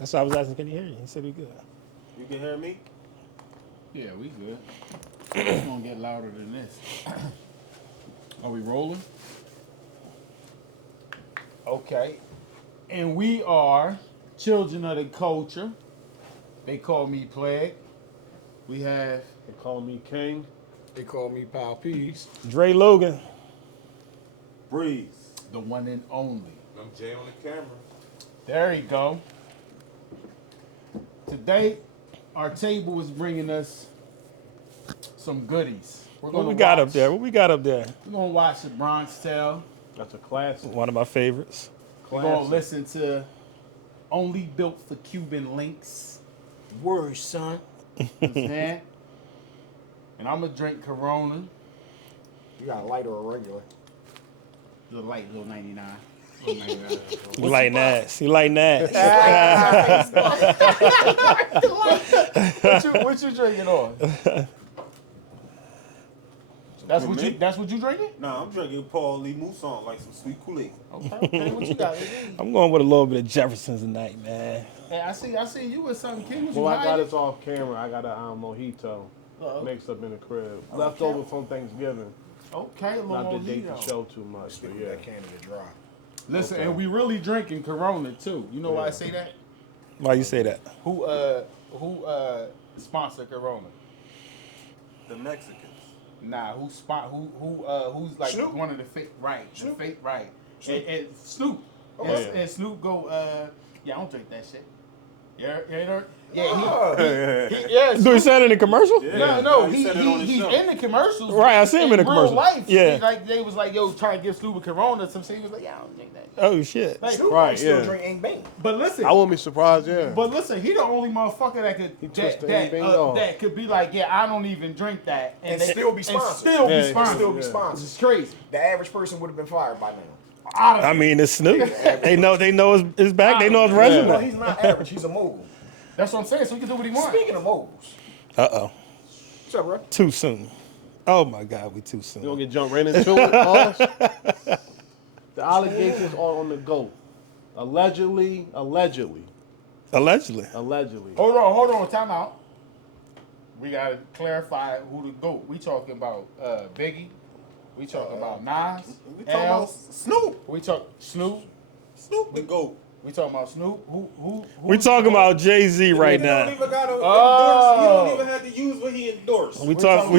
That's why I was asking, can you hear you? He said we good. You can hear me? Yeah, we good. It's gonna get louder than this. Are we rolling? Okay. And we are children of the culture. They call me Plague. We have. They call me King. They call me Pal Peas. Dre Logan. Breeze. The one and only. I'm Jay on the camera. There you go. Today, our table is bringing us some goodies. What we got up there? What we got up there? We're going to watch the Bronx Tale. That's a classic. One of my favorites. We're going to listen to Only Built for Cuban Links. Word, son. And I'm going to drink Corona. You got a light or a regular? The light, little 99. He lighting ass. He lighting ass. What you drinking on? That's what you drinking? Nah, I'm drinking Paul Lee Mousson, like some sweet Kool-Aid. Okay, what you got? I'm going with a little bit of Jefferson's tonight, man. Hey, I see you with something, King. What you Well, I got hiding? this off camera. I got a mojito mixed up in the crib. Okay. Left over from Thanksgiving. Okay, a Not to little date the mojito. show too much, but yeah. That Canada dry. Listen, Okay. and we really drinking Corona too. You know why I Yeah. say that? Why you say that? Who sponsored Corona? The Mexicans. Nah, who's like Snoop? one of the fake right? Snoop? The fake right. Snoop. And Snoop. Okay. And Snoop go yeah, I don't drink that shit. Yeah, Oh. yeah. Do he say it in the commercial? Yeah. No, he said it on the he's show. in the commercials. Right, I see him in the real commercials. life. Yeah. They was like, yo, trying to give Snoop a Corona. Some shit. He was like, yeah, I don't drink that. Oh, shit. Like, Snoop Right, still yeah. drink Ink Bang. but listen, I wouldn't be surprised, yeah. But listen, he the only motherfucker that could twist the Bang off. that could be like, yeah, I don't even drink that, And still be sponsored. And still be Yeah, sponsored. Still be Yeah. sponsored. It's crazy. The average person would have been fired by now. I mean, it's Snoop. They know his back. They know his Well, resume. he's not average. He's a mogul. That's what I'm saying. So he can do what he wants. Speaking of moguls. Uh-oh. What's up, bro? Too soon. Oh, my God. We too soon. You gonna get jumped right into it, boss? The allegations are on the GO.A.T. Allegedly. Allegedly. Hold on. Time out. We gotta clarify who the GOAT. We talking about Biggie. We talking about Nas. We talking L. about Snoop. We talk Snoop. Snoop the GOAT. We talking about Snoop. Who We talking about Jay-Z right He now. don't even gotta Oh. endorse. He don't even have to use what he endorsed. We talk.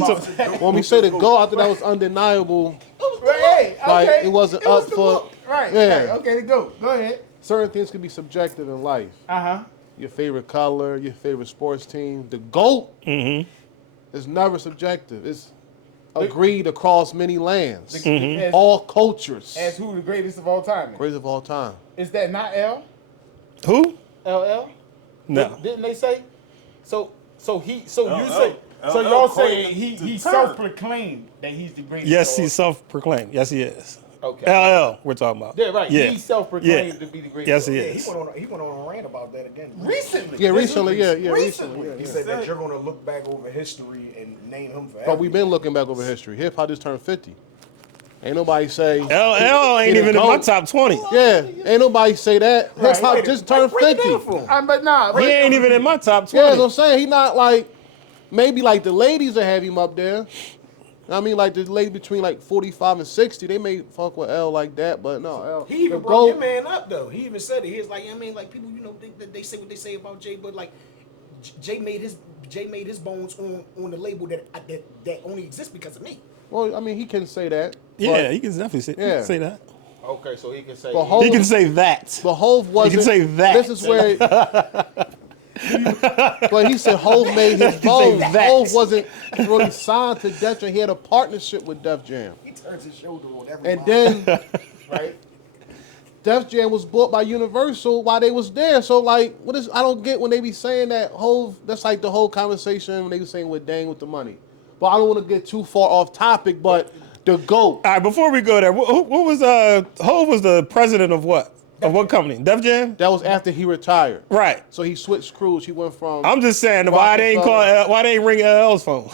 When we say the GO.A.T, I think that was undeniable. Hey, Like, okay. it wasn't was up the for- GOAT. Right. Yeah. Okay, the GOAT. Go ahead. Certain things can be subjective in life. Uh-huh. Your favorite color, your favorite sports team. The GO.A.T is never subjective. It's agreed across many lands, As, all cultures. as who the greatest of all time is. Greatest of all time. Is that not L? Who? LL? No. Didn't they say? So you LL say. So LL y'all coined saying the he term. self-proclaimed that he's the greatest. Yes, of all he's self-proclaimed. Yes, he is. Okay. LL, we're talking about. Yeah, right. Yeah. He self-proclaimed Yeah. to be the greatest. Yes, he Yeah, is. he went on a rant about that again. Recently. Yeah, This recently, was yeah, recently. recently. He said that you're going to look back over history and name him forever. But we've been looking back over history. Hip hop just turned 50. Ain't nobody say. LL ain't He the even in my GOAT. top 20. Yeah, ain't nobody say that. Hip hop Wait, just turned break it 50. down for him. But nah, He ain't even in my top Yeah, 20. that's what I'm saying. He not like, maybe like the ladies that have him up there. I mean, like the lady between like 45 and 60, they may fuck with L like that, but no, L. He even the brought your GOAT- man up though. He even said it. He was like, I mean, like people, they say what they say about Jay, but like Jay made his bones on the label that only exists because of me. Well, I mean, he can say that. Yeah, but he can definitely say, he Yeah. can say that. okay, so he can say. But Hov- He can say that. But Hov wasn't. say that. This is where. But he said Hov made his say bones. that. Hov wasn't really signed to Def Jam. He had a partnership with Def Jam. He turns his shoulder on everybody. And then right. Def Jam was bought by Universal while they was there. So like, what is? I don't get when they be saying that Hov. That's like the whole conversation when they be saying with Dang with the money. But I don't want to get too far off topic. But the GOAT. All right, before we go there, what was Hov was the president of what? Of what company? Def Jam? That was after he retired. Right. So he switched crews. He went from. I'm just saying why they ain't why they ain't ring LL's phone.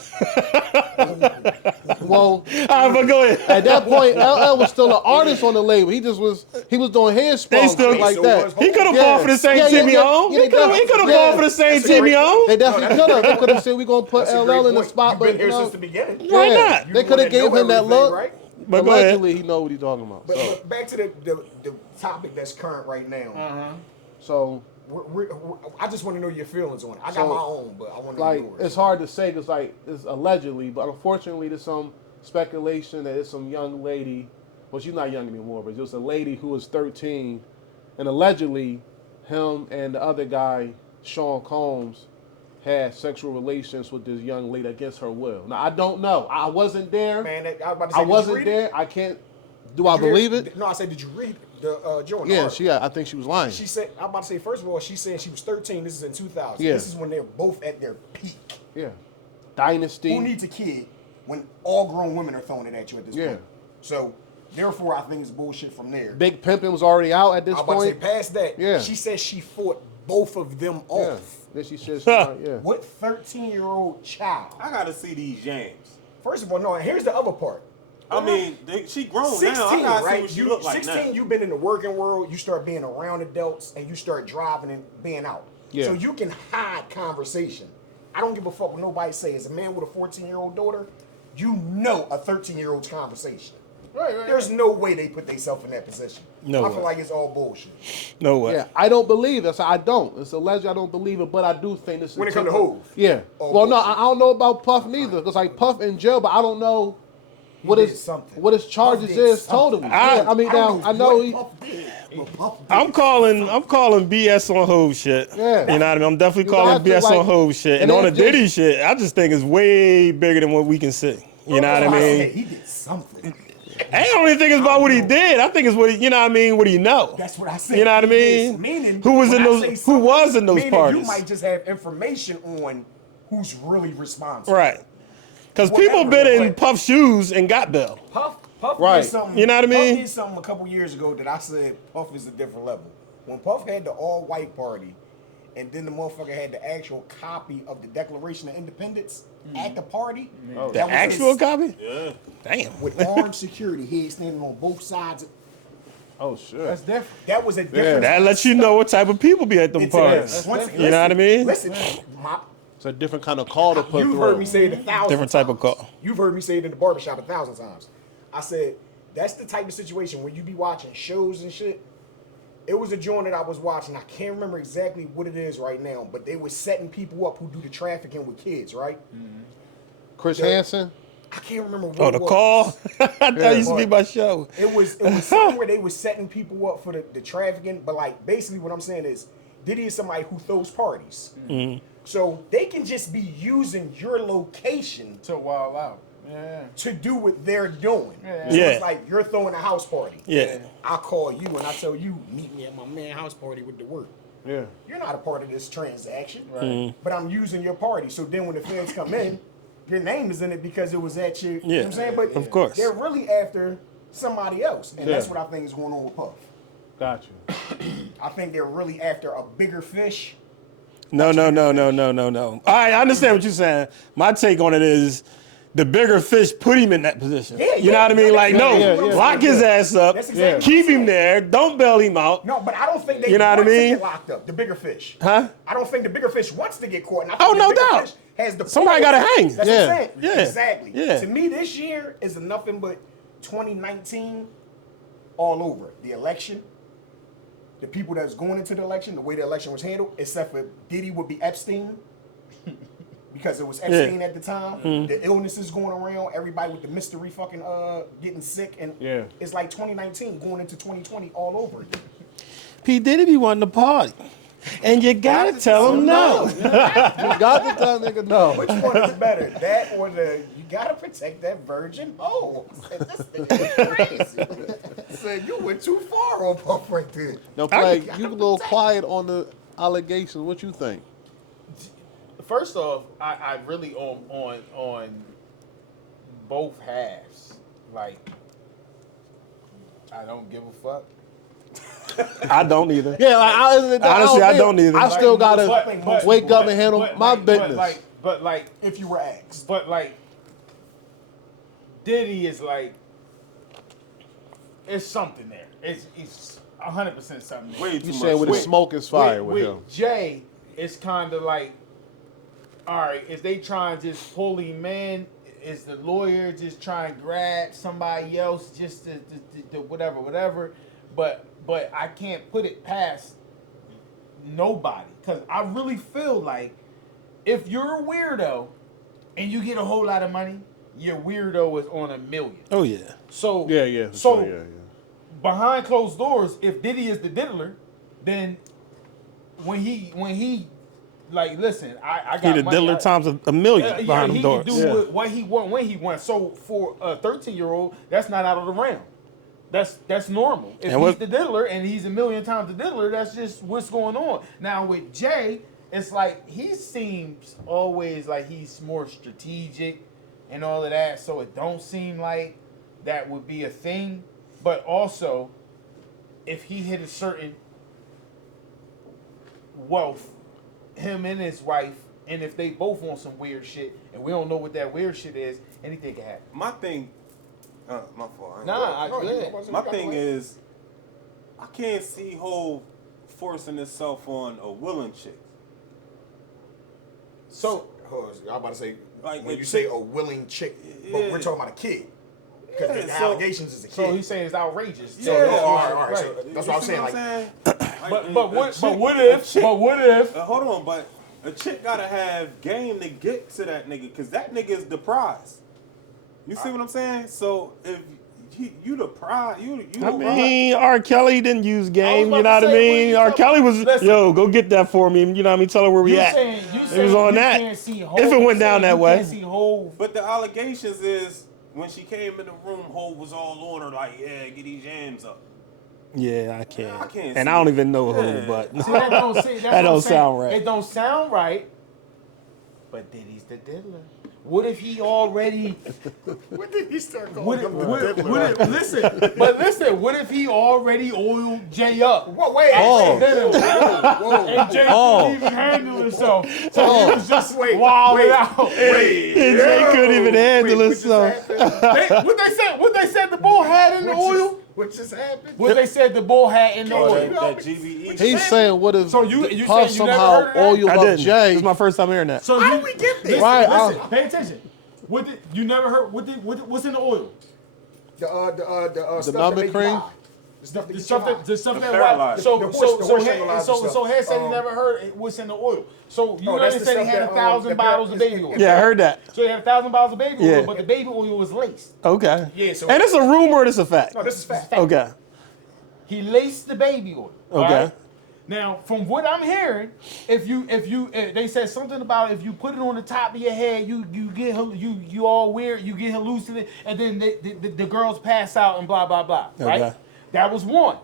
Well, All right, but go ahead. at that point, LL was still an artist on the label. He was doing his They songs still like that. He could have bought for the same team he owned. He could have bought for the same team he owned. They definitely could have. They could have said we gonna put LL in the spot, You've but been here since the beginning. Why not? They could have gave him that look. Right? But go ahead. Allegedly, he know what he's talking about. But back to the topic that's current right now. So I just want to know your feelings on it. I got my own, but I want to know like yours. it's hard to say because like it's allegedly, but unfortunately there's some speculation that it's some young lady. Well, she's not young anymore, but it was a lady who was 13, and allegedly him and the other guy, Sean Combs, had sexual relations with this young lady against her will. Now I don't know. I wasn't there. Man, I was about to say, I did you wasn't read there. it? I can't. Do I Did you believe read- it? No, I said, did you read the Joe? Yeah, I think she was lying. She said, I'm about to say, first of all, she said she was 13. This is in 2000. Yeah. This is when they're both at their peak. Yeah. Dynasty. Who needs a kid when all grown women are throwing it at you at this point? So, therefore, I think it's bullshit from there. Big Pimpin' was already out at this I'm about to say, point. past that, Yeah. she said she fought both of them Yeah. off. Then she said, yeah. What 13-year-old child? I gotta see these James. First of all, no, and here's the other part. I mean, she grown 16, now. I gotta see right? what she look like 16, now. you've been in the working world, you start being around adults, and you start driving and being out. Yeah. So you can hide conversation. I don't give a fuck what nobody says. As a man with a 14-year-old daughter, you know a 13-year-old's conversation. Right. There's no way they put themselves in that position. No I way. feel like it's all bullshit. No way. Yeah, I don't believe it. So I don't. It's alleged I don't believe it, but I do think this is. When it come to Hov? Yeah. Oh, well, no, bullshit. I don't know about Puff neither. Because like Puff in jail, but I don't know what did his something. what his charges Puff did is something. totally. I mean, now I know he. I'm calling BS on Hov shit. Yeah. You know what I mean? I'm definitely You know, I calling feel BS like- on Hov shit. And and on the that's just- Diddy shit, I just think it's way bigger than what we can see. You know what I mean? He did something. I don't even think it's about what he did. I think it's what you know what I mean, what he know. That's what I said. You know what I He did. mean? Meaning, Who was when in I those say who something, was in those meaning parties? You might just have information on who's really responsible. Right. Because people Whatever, been in but- Puff's shoes and got bail. Puff Right. did something. You know what I mean? Puff did something a couple years ago that I said Puff is a different level. When Puff had the all-white party, and then the motherfucker had the actual copy of the Declaration of Independence at the party. The that was actual his- copy? Yeah. Damn. with armed security, he was standing on both sides. Oh shit. That's different. That was a different. That lets you know what type of people be at them It's parties. You know what I mean? Listen, It's a different kind of call to put you've through. heard me say it 1,000 Different type of times. call. You've heard me say it in the barbershop 1,000 times. I said, that's the type of situation where you be watching shows and shit. It was a joint that I was watching. I can't remember exactly what it is right now, but they were setting people up who do the trafficking with kids, right? Chris Yeah. Hansen. I can't remember what Oh, it the was. call? That used to be my show. It was something where they were setting people up for the trafficking, but like basically what I'm saying is Diddy is somebody who throws parties. So they can just be using your location To wild out. Yeah. to do what they're doing. Yeah. So Yeah. it's like you're throwing a house party. Yeah. I call you and I tell you, meet me at my man house party with the work. Yeah. You're not a part of this transaction. Right. But I'm using your party. So then when the feds come in, your name is in it because it was at your, you know what I'm saying? But of course. they're really after somebody else. And that's Yeah. what I think is going on with Puff. Got you. I think they're really after a bigger fish. No. I understand what you're saying. My take on it is the bigger fish put him in that position. Yeah, you know what I mean? Like, no, yeah. lock his ass up, That's exactly keep what I'm him saying. there, don't bail him out. No, but I don't think they You know what I want to mean? get locked up, the bigger fish. Huh? I don't think the bigger fish wants to get caught. And I Oh, think no the bigger doubt. fish has the Somebody pull. gotta hang. That's Yeah. what I'm saying. Yeah. Exactly. Yeah. To me, this year is nothing but 2019 all over. The election, the people that's going into the election, the way the election was handled, except for Diddy would be Epstein. Because it was Epstein at the time. The illnesses going around, everybody with the mystery fucking getting sick, and Yeah. it's like 2019 going into 2020 all over again. P. Diddy be wanting to party. And you gotta tell him no. You got to tell nigga no. Which one is better, that or the you gotta protect that virgin? Oh, this thing is crazy. Said you went too far on Puff right there. Now, play. You a little quiet on the allegations. What you think? First off, I really on both halves. Like, I don't give a fuck. I don't either. Yeah, like, Honestly, I don't either. I still gotta but- wake up and handle my business. But like, If you were asked. but like, Diddy is like, it's something there. It's 100% something there. Way too You much. say with the With- smoke is fire with him. Jay, it's kind of like, all right, is they trying to just pull him in? Is the lawyer just trying to grab somebody else just to whatever? But I can't put it past nobody because I really feel like if you're a weirdo and you get a whole lot of money, your weirdo is on $1 million. Oh yeah. So Yeah, for So sure, yeah. behind closed doors, if Diddy is the diddler, then when he like, listen, I got He the money, diddler times a million behind he them doors. can do what he want when he wants. So for a 13-year-old, that's not out of the realm. That's normal. If And he's what- the diddler and he's a million times the diddler, that's just what's going on. Now with Jay, it's like he seems always like he's more strategic and all of that. So it don't seem like that would be a thing. But also, if he hit a certain wealth, him and his wife, and if they both want some weird shit, and we don't know what that weird shit is, anything can happen. My thing, my fault. I ain't Nah, gonna- I good. My thing is, I can't see Hov forcing itself on a willing chick. So I'm about to say, Like, when if you say chick- a willing chick, but Yeah. we're talking about a kid. Because Yeah, the so- allegations is a kid. So he's saying it's outrageous. So, Yeah. all right. So Right. that's what I'm saying. Like, But what if? Hold on, but a chick gotta have game to get to that nigga, cause that nigga is the prize. You see what I'm saying? So if you the prize, you the I prize. mean, R. Kelly didn't use game, about you know to what I say, mean? what R. you Kelly was, listen. yo, go get that for me, you know what I mean? Tell her where we You at. saying It was on you that. can't see Hov, If it went you down saying that you way. can't see Hov. But the allegations is when she came in the room, Hov was all on her like, yeah, get these jams up. Yeah, I can't. I can't And see I don't it. even know Yeah. who, but See, that don't, see, that's that what don't I'm saying. sound right. It don't sound right. But Diddy's the diddler. What if he already? when did he start calling What, him the what, diddler? listen. What if he already oiled Jay up? Whoa, wait. Oh. And Jay couldn't even handle himself. So he was just wilding out. Jay couldn't even handle himself. What they said the bull had in the oil? What just happened? What they said the bull had in the Oh, oil? that GBE. He's saying what if So you Puff saying you never somehow heard of that? oiled I up didn't. Jay? This is my first time hearing that. So How you, did we get there? Right, Listen, pay attention. You never heard what's in the oil? The stuff numbing that make you cream? high. The stuff that The gets stuff you high. that the stuff The that paralyzer. so The horse- so the so horse Head- tranquilizer so stuff. so Head said he never heard what's in the oil. So you know that's they the said he stuff had that, 1,000 the bottles of par- baby oil. Yeah, I heard that. So he had 1,000 bottles of baby Yeah. oil, but the baby oil was laced. Okay. Yeah, so- And it's a rumor or it's a fact? No, this is fact. Okay. He laced the baby oil. Okay. alright? Now, from what I'm hearing, if they said something about if you put it on the top of your head, you get you all weird, you get hallucinated, and then the girls pass out and blah blah blah. Right? Okay. That was one.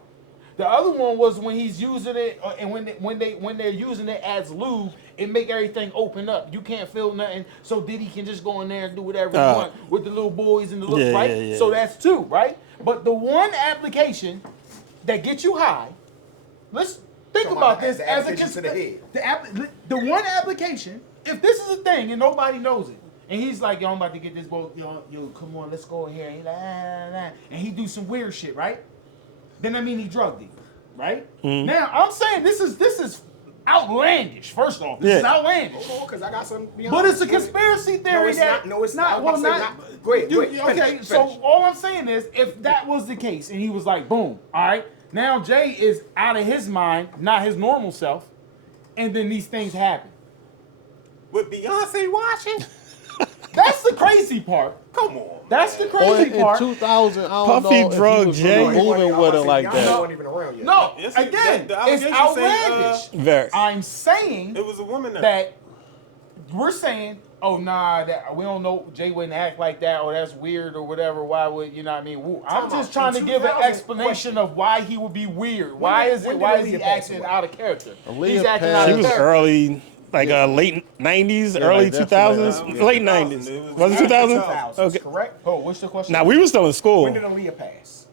The other one was when he's using it, and when they're using it as lube, it make everything open up. You can't feel nothing, so Diddy can just go in there and do whatever he want with the little boys and the little Yeah, right. yeah, yeah, So yeah. that's two, right? But the one application that gets you high, let's think Talking about about this the as a application to the head. the one application. If this is a thing and nobody knows it, and he's like, yo, I'm about to get this boat, yo, come on, let's go in here. He's like, and he do some weird shit, right? Then I mean he drugged him, right? Mm-hmm. Now I'm saying this is outlandish. First off, this is Yeah. outlandish. Oh, because I got something behind But it's a it. conspiracy theory. it's that, not. No, it's not. I was Well, about to say not. not. Go ahead, You- go ahead. okay, Finish, so finish. all I'm saying is, if that was the case, and he was like, boom, all right, now Jay is out of his mind, not his normal self, and then these things happen. With Beyonce watching? That's the crazy part. Come on. That's the Or crazy in part. 2000, I don't Puffy know if drugged he was Jay. really moving with it like Beyonce that. wasn't even around yet. No, Yes, again, the it's allegations say, outlandish. Very. I'm saying It was a woman there. that we're saying, oh nah, that we don't know. Jay wouldn't act like that, or that's weird, or whatever. Why would you know what I mean? Woo. I'm Time just out. trying to In give an 2000, explanation of why he would be weird. When Why did- is it? when Why did is he Aaliyah pass acting away? out of character? Aaliyah He's acting passed- out She of was character. early, like late 90s, Yeah, early like 2000s, definitely, yeah. late 90s. It was Was it 2000? 2000s, Okay. correct? Oh, what's the question? Now we were still in school. When did Aaliyah pass?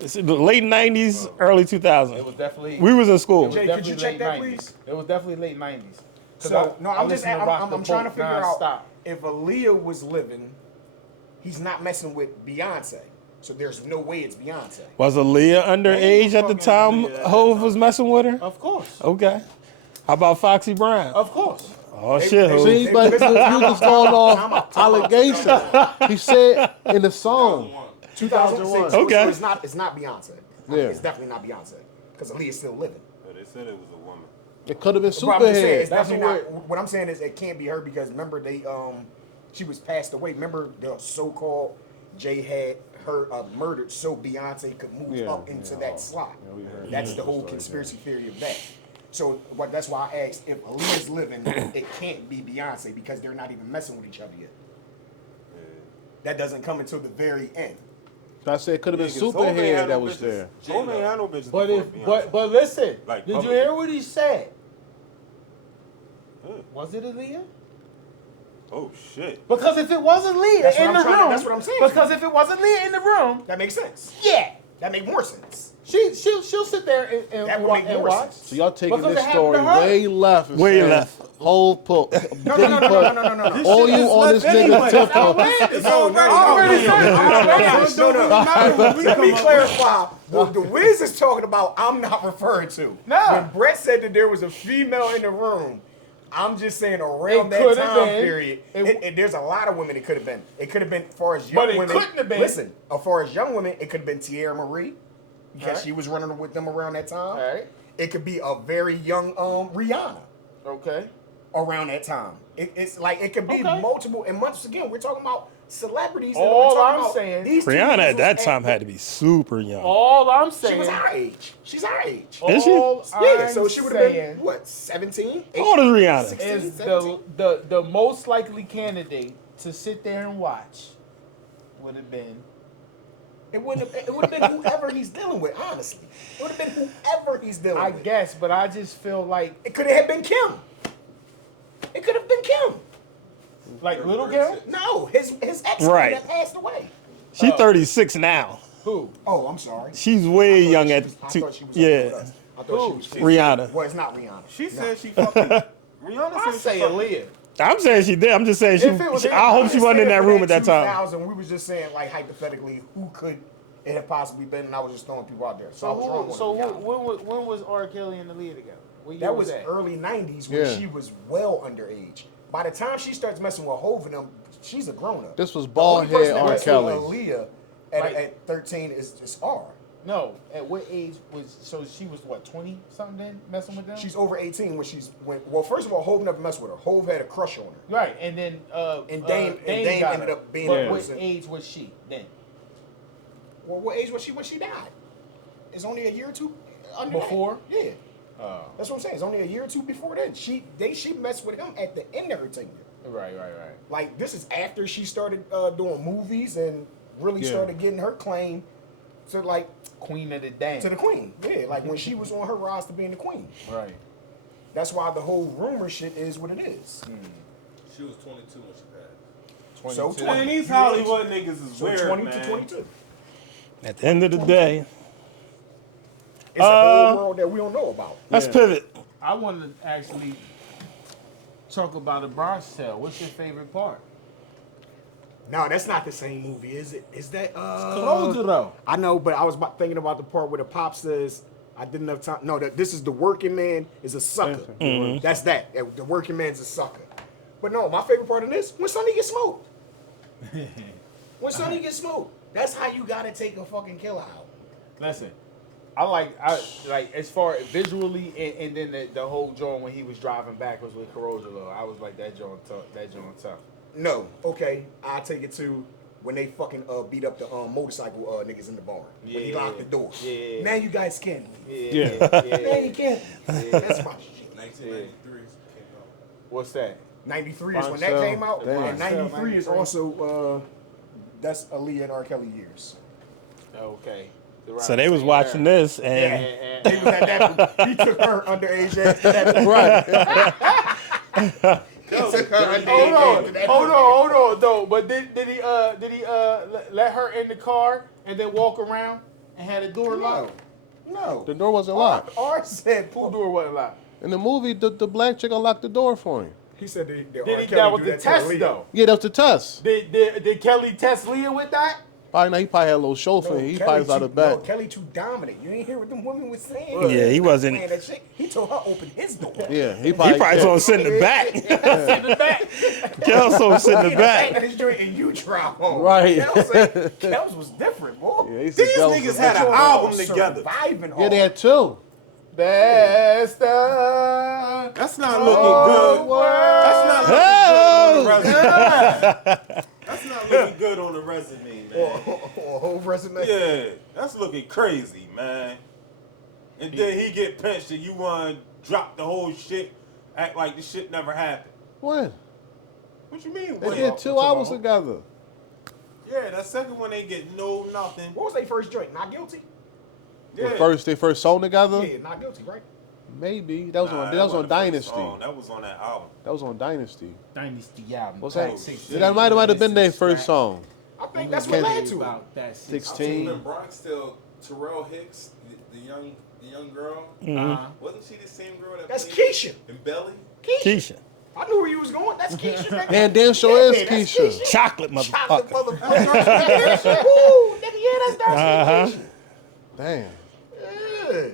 It's the late 90s, early 2000s. It was definitely. We was in school. Jay, could you check that, please? It was definitely late 90s. So no, I'm just I'm trying to figure out Stop. if Aaliyah was living, he's not messing with Beyonce. So there's no way it's Beyonce. Was Aaliyah underage at the time Hov was messing with her? Of course. Okay. How about Foxy Brown? Of course. Oh, shit, Hov. See, but you just going off allegations. He said in the song. 2001. Okay. So it's not Beyonce. Yeah. It's definitely not Beyonce because Aaliyah's still living. But they said it was a woman. It could have been But I'm just saying, Superhead. it's definitely not. What I'm saying is it can't be her because remember she was passed away. Remember the so-called Jay had her murdered so Beyonce could move up into that slot. That's the whole conspiracy theory of that. So that's why I asked if Aaliyah's living, it can't be Beyonce because they're not even messing with each other yet. That doesn't come until the very end. I said it could have been Yeah, 'cause Hov ain't Superhead had that no was bitches. there. Hov ain't had no bitches But before if Beyonce. but listen, Like did you public. hear what he said? Yeah. Was it Aaliyah? Oh shit. Because if it wasn't Leah That's in what the I'm trying to- room, that's what I'm saying. Because if it wasn't Leah in the room, That makes sense. yeah, That makes more sense. she'll sit there and, That would make more watch. sense. So y'all taking Because this it happened story to her. way left. and Way saying left. Whole put. No. All you on this nigga tip. It's already Let me clarify. What the Wiz is talking about, I'm not referring to. No. When Brett said that there was a female in the room, I'm just saying around It that could've time been. period, there's a lot of women it could have been. It could have been, as far as But young it women. couldn't have been. Listen, as far as young women, it could have been Tierra Marie, because Alright. she was running with them around that time. Alright. It could be a very young Rihanna Okay. around that time. It's like it could be Okay. multiple. And once again, we're talking about celebrities. and All we're talking I'm about saying- these two Rihanna at that individuals time had to be super young. All I'm She saying. was our age. She's our age. Is she? All Yeah, I'm so she would have been saying what, 17? How old is Rihanna? 16, is 17? the most likely candidate to sit there and watch would have been. It would have been whoever he's dealing with. Honestly, it would have been whoever he's dealing I with. guess, but I just feel like It could have been Kim. It could have been Kim. Little girl. No, his ex Right. that passed away. She's 36 now. Who? Oh, I'm sorry. She's way young I at thought two. she was up with Yeah, us. I thought she was. Rihanna. Well, it's not Rihanna. She said she fucking. Rihanna I said say she fucking. Aaliyah. I'm saying she did. I'm just saying If it was she. him, I hope she wasn't in that room at that time. 2000, we was just saying, like, hypothetically, who could it have possibly been? And I was just throwing people out there. So I was wrong. When was R. Kelly and Aaliyah together? What year That was that? early 90s when Yeah. she was well underage. By the time she starts messing with Hov and them, she's a grown up. This was The bald only person head that R. messed with Kelly. Aaliyah at 13 is just R. No. At what age was? So she was what, 20 something then, messing with them? She's over 18 when well, first of all, Hov never messed with her. Hov had a crush on her. right, and then And Dame got ended her. up being But the what person. age was she then? Well, what age was she when she died? It's only a year or two under Before? that. Yeah. That's what I'm saying. It's only a year or two before then. She messed with him at the end of her tenure. Right. Like, this is after she started doing movies and really Yeah. started getting her claim to, like, Queen of the Dame. to the queen. Yeah, like when she was on her rise to being the queen. Right. That's why the whole rumor shit is what it is. She was 22 when she passed. So 22. Man, these Hollywood niggas is So weird, 20 man. to 22. At the end of the day, It's a whole world that we don't know about. let's pivot. I want to actually talk about the Bronx Tale. What's your favorite part? No, that's not the same movie, is it? Is that Closer though. I know, but I was thinking about the part where the pop says, I didn't have time. No, this is the working man is a sucker. That's that. The working man's a sucker. But no, my favorite part of this, when Sonny gets smoked. When Sonny gets smoked. That's how you gotta take a fucking killer out. Listen, I like as far as visually and then the whole joint when he was driving backwards with Carozalo. I was like, that joint tough. That joint tough. No, okay, I'll take it to when they fucking beat up the motorcycle niggas in the barn. When he Yeah. locked the door. Yeah. Now you guys can. Yeah. Man, you can't. That's my shit. 1993 came out. What's that? 93 is when Bronx that Tale. came out. Damn. And 93 is 93. also that's Aaliyah and R. Kelly years. Okay. So they was watching this Yeah. and They was at that, he took her underage ass to that. Right. He took her underage Hold ass to that. on, though. But did he let her in the car and then walk around? And had the door locked? No. The door wasn't locked. R said, Who door wasn't locked? In the movie, the black chick unlocked the door for him. he said the Did R. he Kelly that was do the that to test Aaliyah. though? Yeah, that was the test. Did Kelly test Leah with that? Probably not. He probably had a little show for No, him. He Kelly probably was out too- of bed. No, Kelly too dominant. You ain't hear what them women was saying. Yeah, he wasn't. Man, that shit, he told her open his door. Yeah, He probably told him sit in the back. In the back. Kelso sit in the Back back. in his joint and you drop on. Right. Kels was different, boy. Yeah, he said These Kelso niggas was- had an album together. Surviving Yeah, they had two. That's the That's not looking good. That's not looking good on the resume. That's not looking good on the resume, man. Or whole resume. Yeah, that's looking crazy, man. And then he get pinched and you want to drop the whole shit, act like this shit never happened. What? What you mean? They wait? did 2 hours together. Yeah, that second one ain't get no nothing. What was their first joint? Not guilty? Yeah. They first song together? Yeah, not guilty, right? Maybe. That was Nah, on that was on wasn't the first Dynasty. song. That was on that album. That was on Dynasty. Dynasty album. What's that? shit. That might have been their first song. I think that's what led to it. About that shit. 16. In Bronx, still Terrell Hicks, the young girl. Wasn't she the same girl that That's played Keisha. in Belly? Keisha. I knew where you was going. That's Keisha. Man, damn sure is that's Keisha. Chocolate Chocolate motherfucker. motherfucker. Woo, nigga, yeah, that's dark skin Damn. Keisha. Yeah.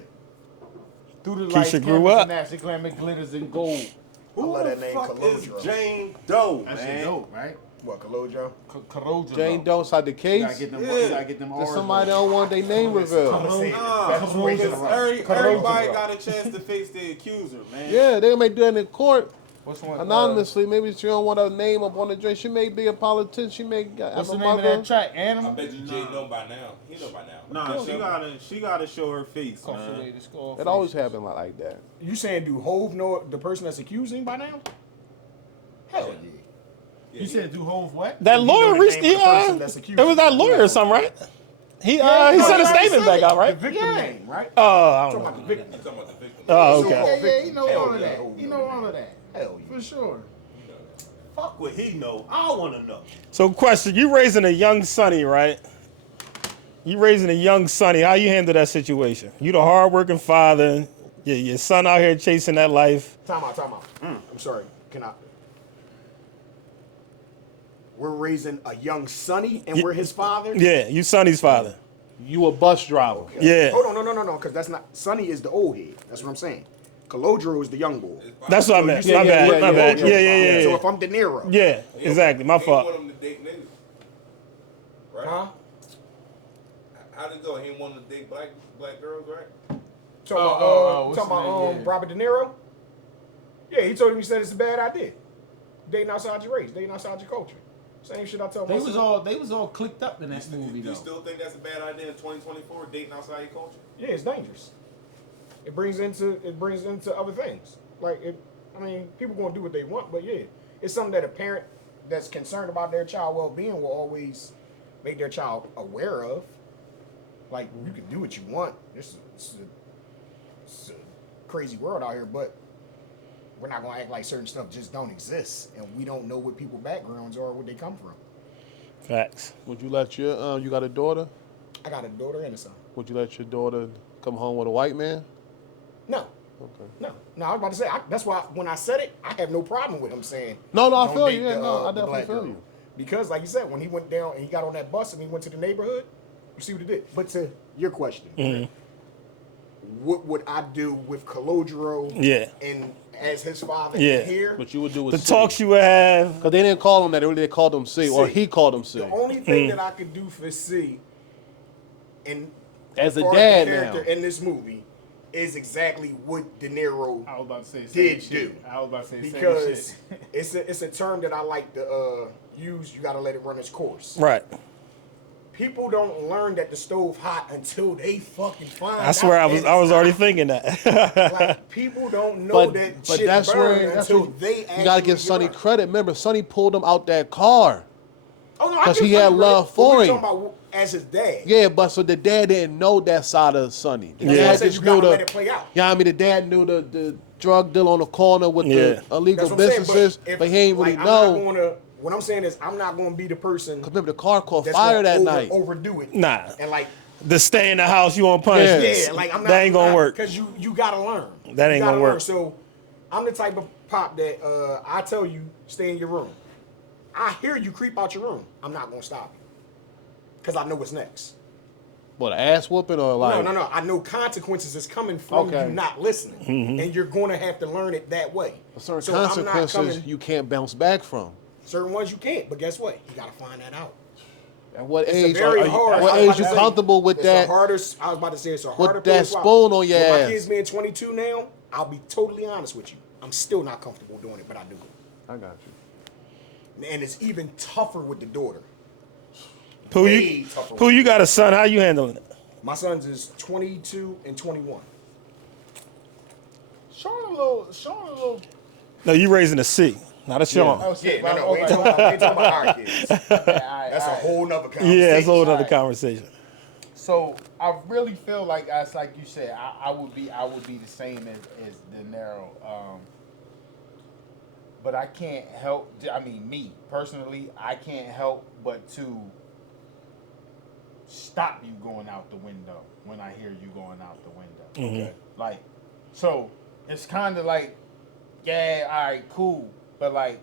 Through the Keisha lights, grew cameras, up. and action, glamour, glitters, and gold. I Who love the that name, fuck is Calodro. Jane Doe, That's man? dope, right? What, Calodro? Carojo. Jane Doe inside the You case. gotta get them. Yeah. You gotta get them. There's R's somebody that on. don't want their name revealed. Nah, Carojo. because everybody got a chance to face the accuser, man. Yeah, they may do it in court What's one? anonymously. Maybe she don't want her name up on the drink. She may be a politician. She may have What's a the name of mother. that track? I Animal. bet you Jay know by now. He know by now. Nah, she gotta show her face, man. Consolidated score. It always happened like that. You saying do Hove know the person that's accusing by now? Hell yeah. You said do Hove what? That You know lawyer the reached name of the person that's it accusing. was that lawyer or something, right? He sent a statement back out, The right? victim name, right? Oh, I Talking don't about know. the victim. I'm talking about the victim. Oh, So- okay. Yeah, you know Hell all of yeah, that. Hov You know know that. all of that. Hell yeah. For sure. Fuck what he know. I wanna know. So, question: you raising a young Sonny, right? You raising a young Sonny. How you handle that situation? You the hardworking father. Your son out here chasing that life. Time out. I'm sorry. Can I? We're raising a young Sonny and we're his father? Yeah, you Sonny's father. You a bus driver. Yeah, Hold on, no, because that's not. Sonny is the old head. That's what I'm saying. Calodro is the young boy. that's what I meant. You My said bad. you My want bad. Calodro. Yeah. So if I'm De Niro. Yeah, exactly. My He fault. want him to date niggas. Right? Huh? How'd it go? He wanted to date black girls, right? what's Talking his about name? Yeah. Robert De Niro? Yeah, he told him, he said it's a bad idea. Dating outside your race, dating outside your culture. Same shit I tell They myself. was all clicked up in that movie Do though. you still think that's a bad idea in 2024, dating outside your culture? Yeah, it's dangerous. It brings into other things. People gonna do what they want, but yeah, it's something that a parent that's concerned about their child well-being will always make their child aware of. Like, you can do what you want. It's a crazy world out here, but we're not gonna act like certain stuff just don't exist, and we don't know what people's backgrounds are, where they come from. Facts. Would you let your you got a daughter? I got a daughter and a son. Would you let your daughter come home with a white man? No. Okay. No, I was about to say, that's why when I said it, I have no problem with him saying. No, I "Don't feel date you. Yeah, no, I the definitely black feel girl." you. Because, like you said, when he went down and he got on that bus and he went to the neighborhood, you see what he did. But to your question, what would I do with Calodro Yeah. and as his father Yeah. here? What you would do The is talks you would have. because they didn't call him that. They called him C, or C. he called him C. The only thing that I could do for C, and As a far dad the character now. in this movie, is exactly what De Niro I was about to say the did same do. shit. I was about to say the same because shit. it's a term that I like to use. You got to let it run its course. Right. People don't learn that the stove hot until they fucking find. That's out where I that was. it's I was already hot. thinking that. Like, people don't know that shit that's burn where until they you actually gotta give Sonny get credit. Remember, Sonny pulled him out that car. Oh no, I 'Cause give he had Sonny love credit, but for we're him. talking about as his dad. Yeah, but so the dad didn't know that side of Sonny. The That's why I dad said just you gotta knew let it play out. Yeah, you know what I mean, the dad knew the drug deal on the corner with Yeah. the illegal That's what I'm saying, businesses, if, but he ain't really like, know. What I'm saying is, I'm not going to be the person Cause remember, the car caught that's fire gonna that night. overdo it. Nah. And like The stay in the house, you want punishment. Yeah, like I'm not. That ain't gonna work. Because you gotta learn. That ain't You gotta gonna work. learn. So I'm the type of pop that I tell you stay in your room. I hear you creep out your room. I'm not gonna stop you because I know what's next. What, ass whooping or like? No. I know consequences is coming from Okay. you not listening, and you're gonna have to learn it that way. Certain So I'm not consequences coming. you can't bounce back from. Certain ones you can't, but guess what? You gotta find that out. At what It's age? very Are you, hard. what I was age about you to say, comfortable with it's that? a harder. I was about to say it's a harder. With that pill to swallow. spoon on your With ass. my kids being 22 now, I'll be totally honest with you. I'm still not comfortable doing it, but I do it. I got you. And it's even tougher with the daughter. Pooh, Way tougher. Pooh, you got a son. How you handling it? My sons is 22 and 21. Sean a little. No, you raising a C, not a Sean. Oh, Yeah, shit, no, okay. we ain't talking about our kids. That's a Alright. whole nother conversation. Yeah, it's a whole other Alright. conversation. So I really feel like, as like you said, I would be the same as De Niro. But I can't help. I mean, me personally, I can't help but to stop you going out the window when I hear you going out the window. Okay, like, so it's kind of like, yeah, all right, cool, but like,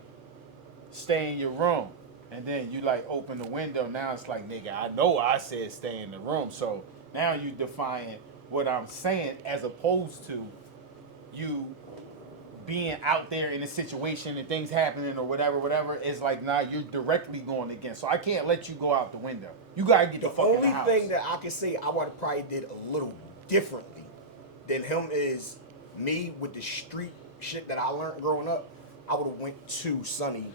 stay in your room. And then you like open the window. Now it's like, nigga, I know I said stay in the room. So now you define what I'm saying as opposed to you being out there in a situation and things happening or whatever. It's like, nah, you're directly going against. So I can't let you go out the window. You gotta get the The fuck in the only house. thing that I can say I would have probably did a little differently than him is me with the street shit that I learned growing up. I would have went to Sonny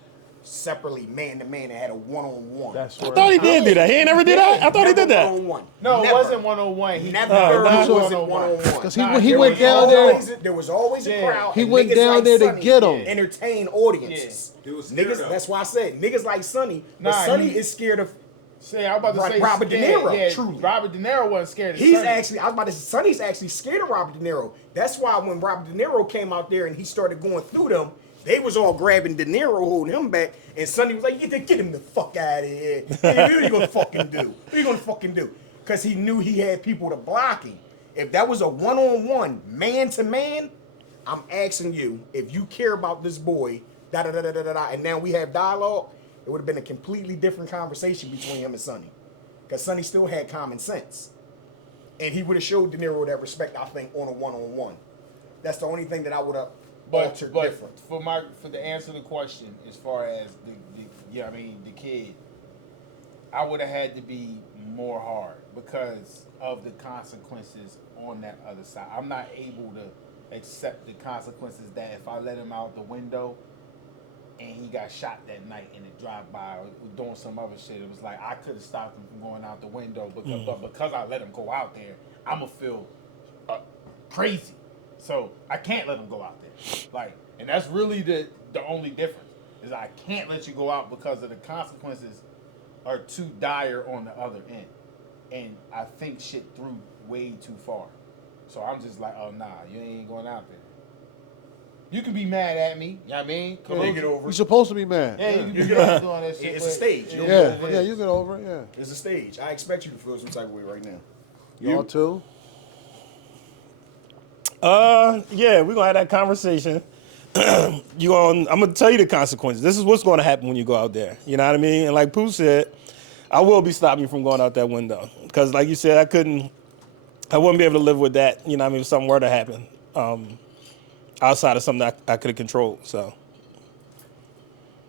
separately, man to man, and had a one-on-one. That's I where thought he did do that. He ain't never did that. I thought he did that. One-on-one. No, Never. it wasn't 101. He Never nah, was it 101. one-on-one. because Nah, he there went was down there. There was always a Yeah. crowd. He and went niggas down like there to Sonny get 'em. Entertain audiences. He was scared Niggas, of that's why I said niggas like Sonny. But Nah, Sonny he- is scared of. Say, I was about to say Robert De scared. Niro, Yeah, truly. Robert De Niro wasn't scared of He's Sonny. actually, I was about to say, Sonny's actually scared of Robert De Niro. That's why when Robert De Niro came out there and he started going through them, they was all grabbing De Niro, holding him back, and Sonny was like, get him the fuck out of here. Hey, what are you gonna fucking do? What are you gonna fucking do? Because he knew he had people to block him. If that was a one-on-one, man-to-man, I'm asking you, if you care about this boy, da-da-da-da-da-da, and now we have dialogue, it would have been a completely different conversation between him and Sonny. Because Sonny still had common sense. And he would have showed De Niro that respect, I think, on a one-on-one. That's the only thing that I would have altered different. For the answer to the question, as far as the kid, I would have had to be more hard because of the consequences on that other side. I'm not able to accept the consequences that if I let him out the window and he got shot that night in a drive-by or doing some other shit, it was like I could have stopped him from going out the window, but because I let him go out there, I'm gonna feel crazy. So I can't let him go out there. Like, and that's really the only difference is I can't let you go out because of the consequences are too dire on the other end, and I think shit through way too far. So I'm just like, oh nah, you ain't going out there. You can be mad at me, you know what I mean? Get over You're it. supposed to be mad. Yeah, you can be mad doing that shit. It's a but stage. it You is know? what it Yeah, is. you get over it. Yeah, It's a stage. I expect you to feel some type of way right now. y'all too. Yeah, we're gonna have that conversation. I'm gonna tell you the consequences. This is what's gonna happen when you go out there. You know what I mean? And like Pooh said, I will be stopping you from going out that window. Because like you said, I wouldn't be able to live with that, you know what I mean, if something were to happen. Outside of something that I could have controlled. So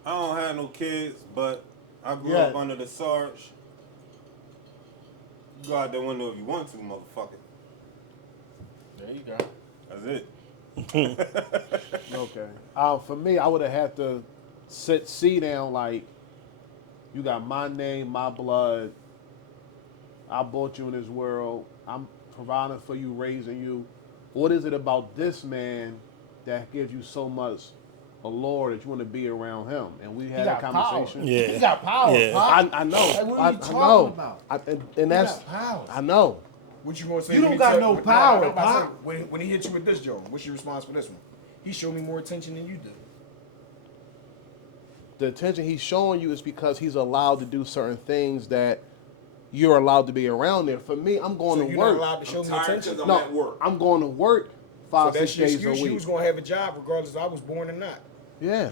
I don't have no kids, but I grew Yeah. up under the Sarge. You go out that window if you want to, motherfucker. There you go. That's it. Okay. For me, I would have had to sit C down like, you got my name, my blood. I brought you in this world. I'm providing for you, raising you. What is it about this man that gives you so much allure that you want to be around him? And we had that got conversation. power. Yeah. He got power, Yeah. Pop. I know. Like, what are you I talking know. about? And that's, got power. I know. What you gonna say? You when don't he got tell- no when- power, I'm about to say, Pop. when he hit you with this, Joe, what's your response for this one? He showed me more attention than you did. The attention he's showing you is because he's allowed to do certain things that you're allowed to be around there. For me, I'm going So to you're work. not allowed to show me Tired attention. because I'm No, at work. I'm going to work So 5-6 that's your days a excuse. You week. was gonna have a job regardless if I was born or not. Yeah.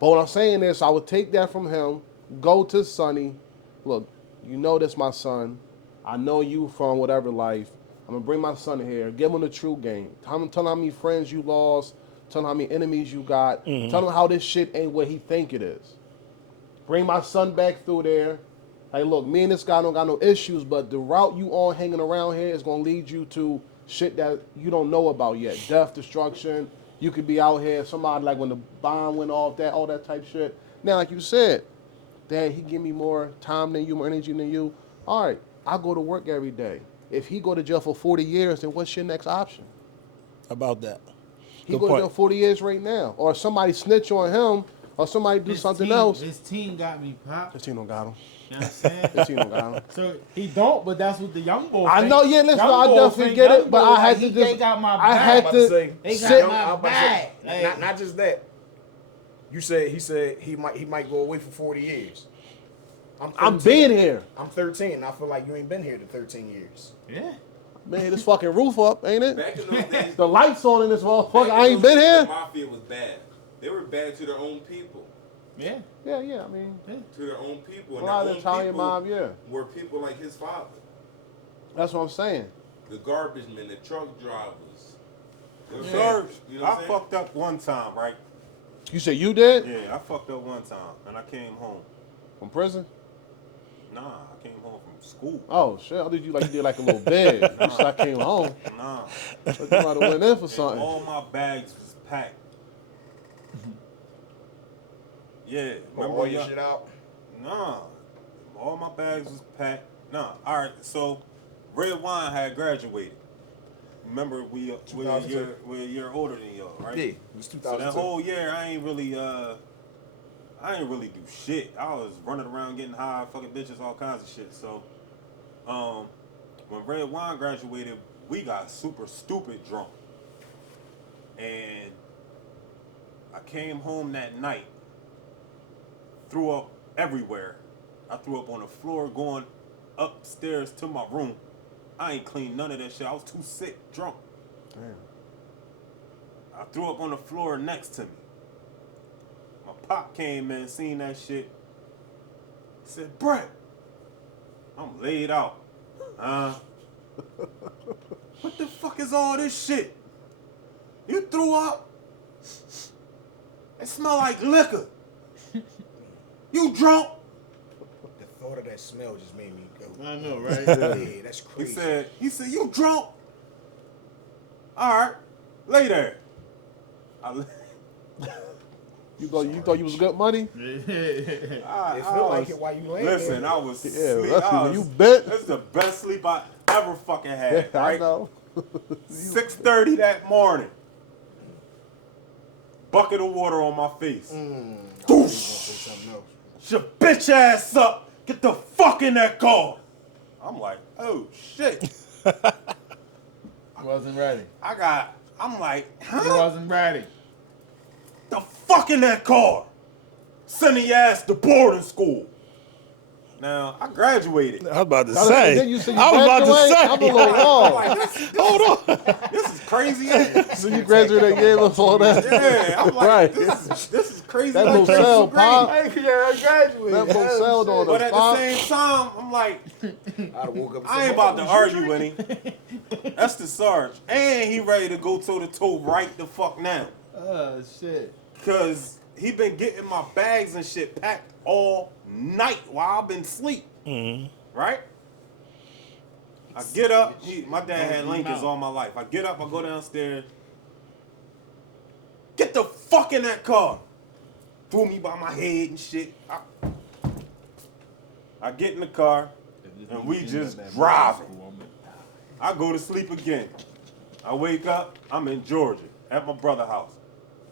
But what I'm saying is, I would take that from him, go to Sonny. Look, you know that's my son. I know you from whatever life. I'm going to bring my son here, give him the true game. Tell him how many friends you lost. Tell him how many enemies you got. Tell him how this shit ain't what he think it is. Bring my son back through there. Hey, look, me and this guy don't got no issues, but the route you on hanging around here is going to lead you to shit that you don't know about yet. Death, destruction. You could be out here, somebody like when the bomb went off, that all that type shit. Now, like you said, Dad, he give me more time than you, more energy than you. All right, I go to work every day. If he go to jail for 40 years, then what's your next option? About that. He Good go to point. jail 40 years right now. Or somebody snitch on him, or somebody do something else. His team got me, Pop. His team don't got him. You know what I'm saying? His team don't got him. So he don't, but that's what the young boy. I know, yeah, listen, Young I boy definitely think get young it, but boy I had like, to they just, got my I back. had I'm about to say, to They got sit. my I'm about to back. say, Like- not just that. You said he said he might go away for 40 years. I'm being here. I'm 13. And I feel like you ain't been here to 13 years. Yeah. Man, this fucking roof up, ain't it? Back in those days, The lights on in this motherfucker. back I in ain't those been days, here. The mafia was bad. They were bad to their own people. Yeah. Yeah, I mean, To their own people. a And lot their of own Italian people mob, yeah. were people like his father. That's what I'm saying. The garbage men, the truck drivers. You know what I'm Sir, saying? You know what I I'm saying? fucked up one time, right? You said you did? Yeah, I fucked up one time, and I came home. From prison? Nah, I came home from school. Oh, shit. I did you did like a little bed. You said I came home. Nah, But you might have went in for and something. all my bags was packed. Yeah, remember All your y'all- shit out. Nah, all my bags was packed. Nah, all right. So, Red Wine had graduated. Remember, we're a year older than y'all, right? Yeah, it was So 2002. that whole year, I ain't really do shit. I was running around getting high, fucking bitches, all kinds of shit. So, when Red Wine graduated, we got super stupid drunk, and I came home that night, threw up everywhere. I threw up on the floor, going upstairs to my room. I ain't cleaned none of that shit. I was too sick, drunk. Damn. I threw up on the floor next to me. My pop came in, seen that shit. He said, Brett, I'm laid out. What the fuck is all this shit? You threw up? It smell like liquor. You drunk? The thought of that smell just made me go. I know, right? Yeah, that's He crazy. said, you drunk? All right, lay there. You thought you was good money? It feel like it while you laying Listen, there. I was Yeah, sleep. that's I when was, you bent. This is the best sleep I ever fucking had. Yeah, I right? know. 6:30 that morning. Bucket of water on my face. I was gonna say something else. Shut your bitch ass up. Get the fuck in that car. I'm like, oh shit. Wasn't ready. I'm like, He huh? wasn't ready. The fuck in that car. Sending your ass to boarding school. Now, I graduated. I was about to Then say. you said you I was about to graduate? say. I'm a little wrong. Like, hold on. This is crazy. So you graduated that year before that? Yeah, I'm like, Right. this is crazy. That like don't crazy sound great. pop. I graduated. That don't sound on But the at the pop. same time, I'm like, I'd have woke up and I said, ain't about to "Motherfucker, argue with him. That's the Sarge. And he ready to go toe to toe right the fuck now. Oh, shit. Cause he been getting my bags and shit packed all night while I've been asleep. Right? I get up. My dad had Lincolns all my life. I get up. I go downstairs. Get the fuck in that car. Threw me by my head and shit. I get in the car and we just driving. I go to sleep again. I wake up. I'm in Georgia at my brother's house.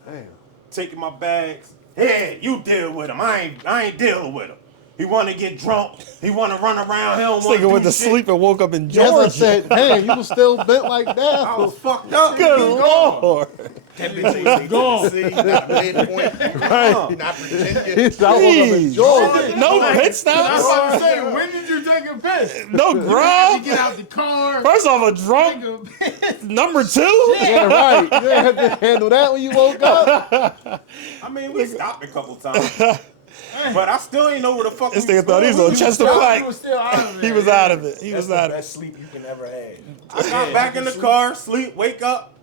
Damn. Taking my bags. Hey, you deal with him. I ain't dealing with him. He want to get drunk. He want to run around. He don't This want to nigga do went to shit. sleep and woke up in Yes, I Georgia. said, damn, you was still bent like I that. was fucked up. Good lord. that bitch ain't Tennessee, not midpoint, not Virginia. He said, I woke up in Please. Georgia. No pit I was stops. about to say, when did you take nigga pissed. No You grub. get out the car. First off, a drunk. Nigga pissed. Number 2. Yeah, right. You didn't have to handle that when you woke up. I mean, we stopped a couple times, but I still ain't know where the fuck. This we nigga thought he was on Chester He Pike. was still out of it. He was out of it. He That's was the out of it. best sleep you can ever have. I got back in the car, sleep, wake up.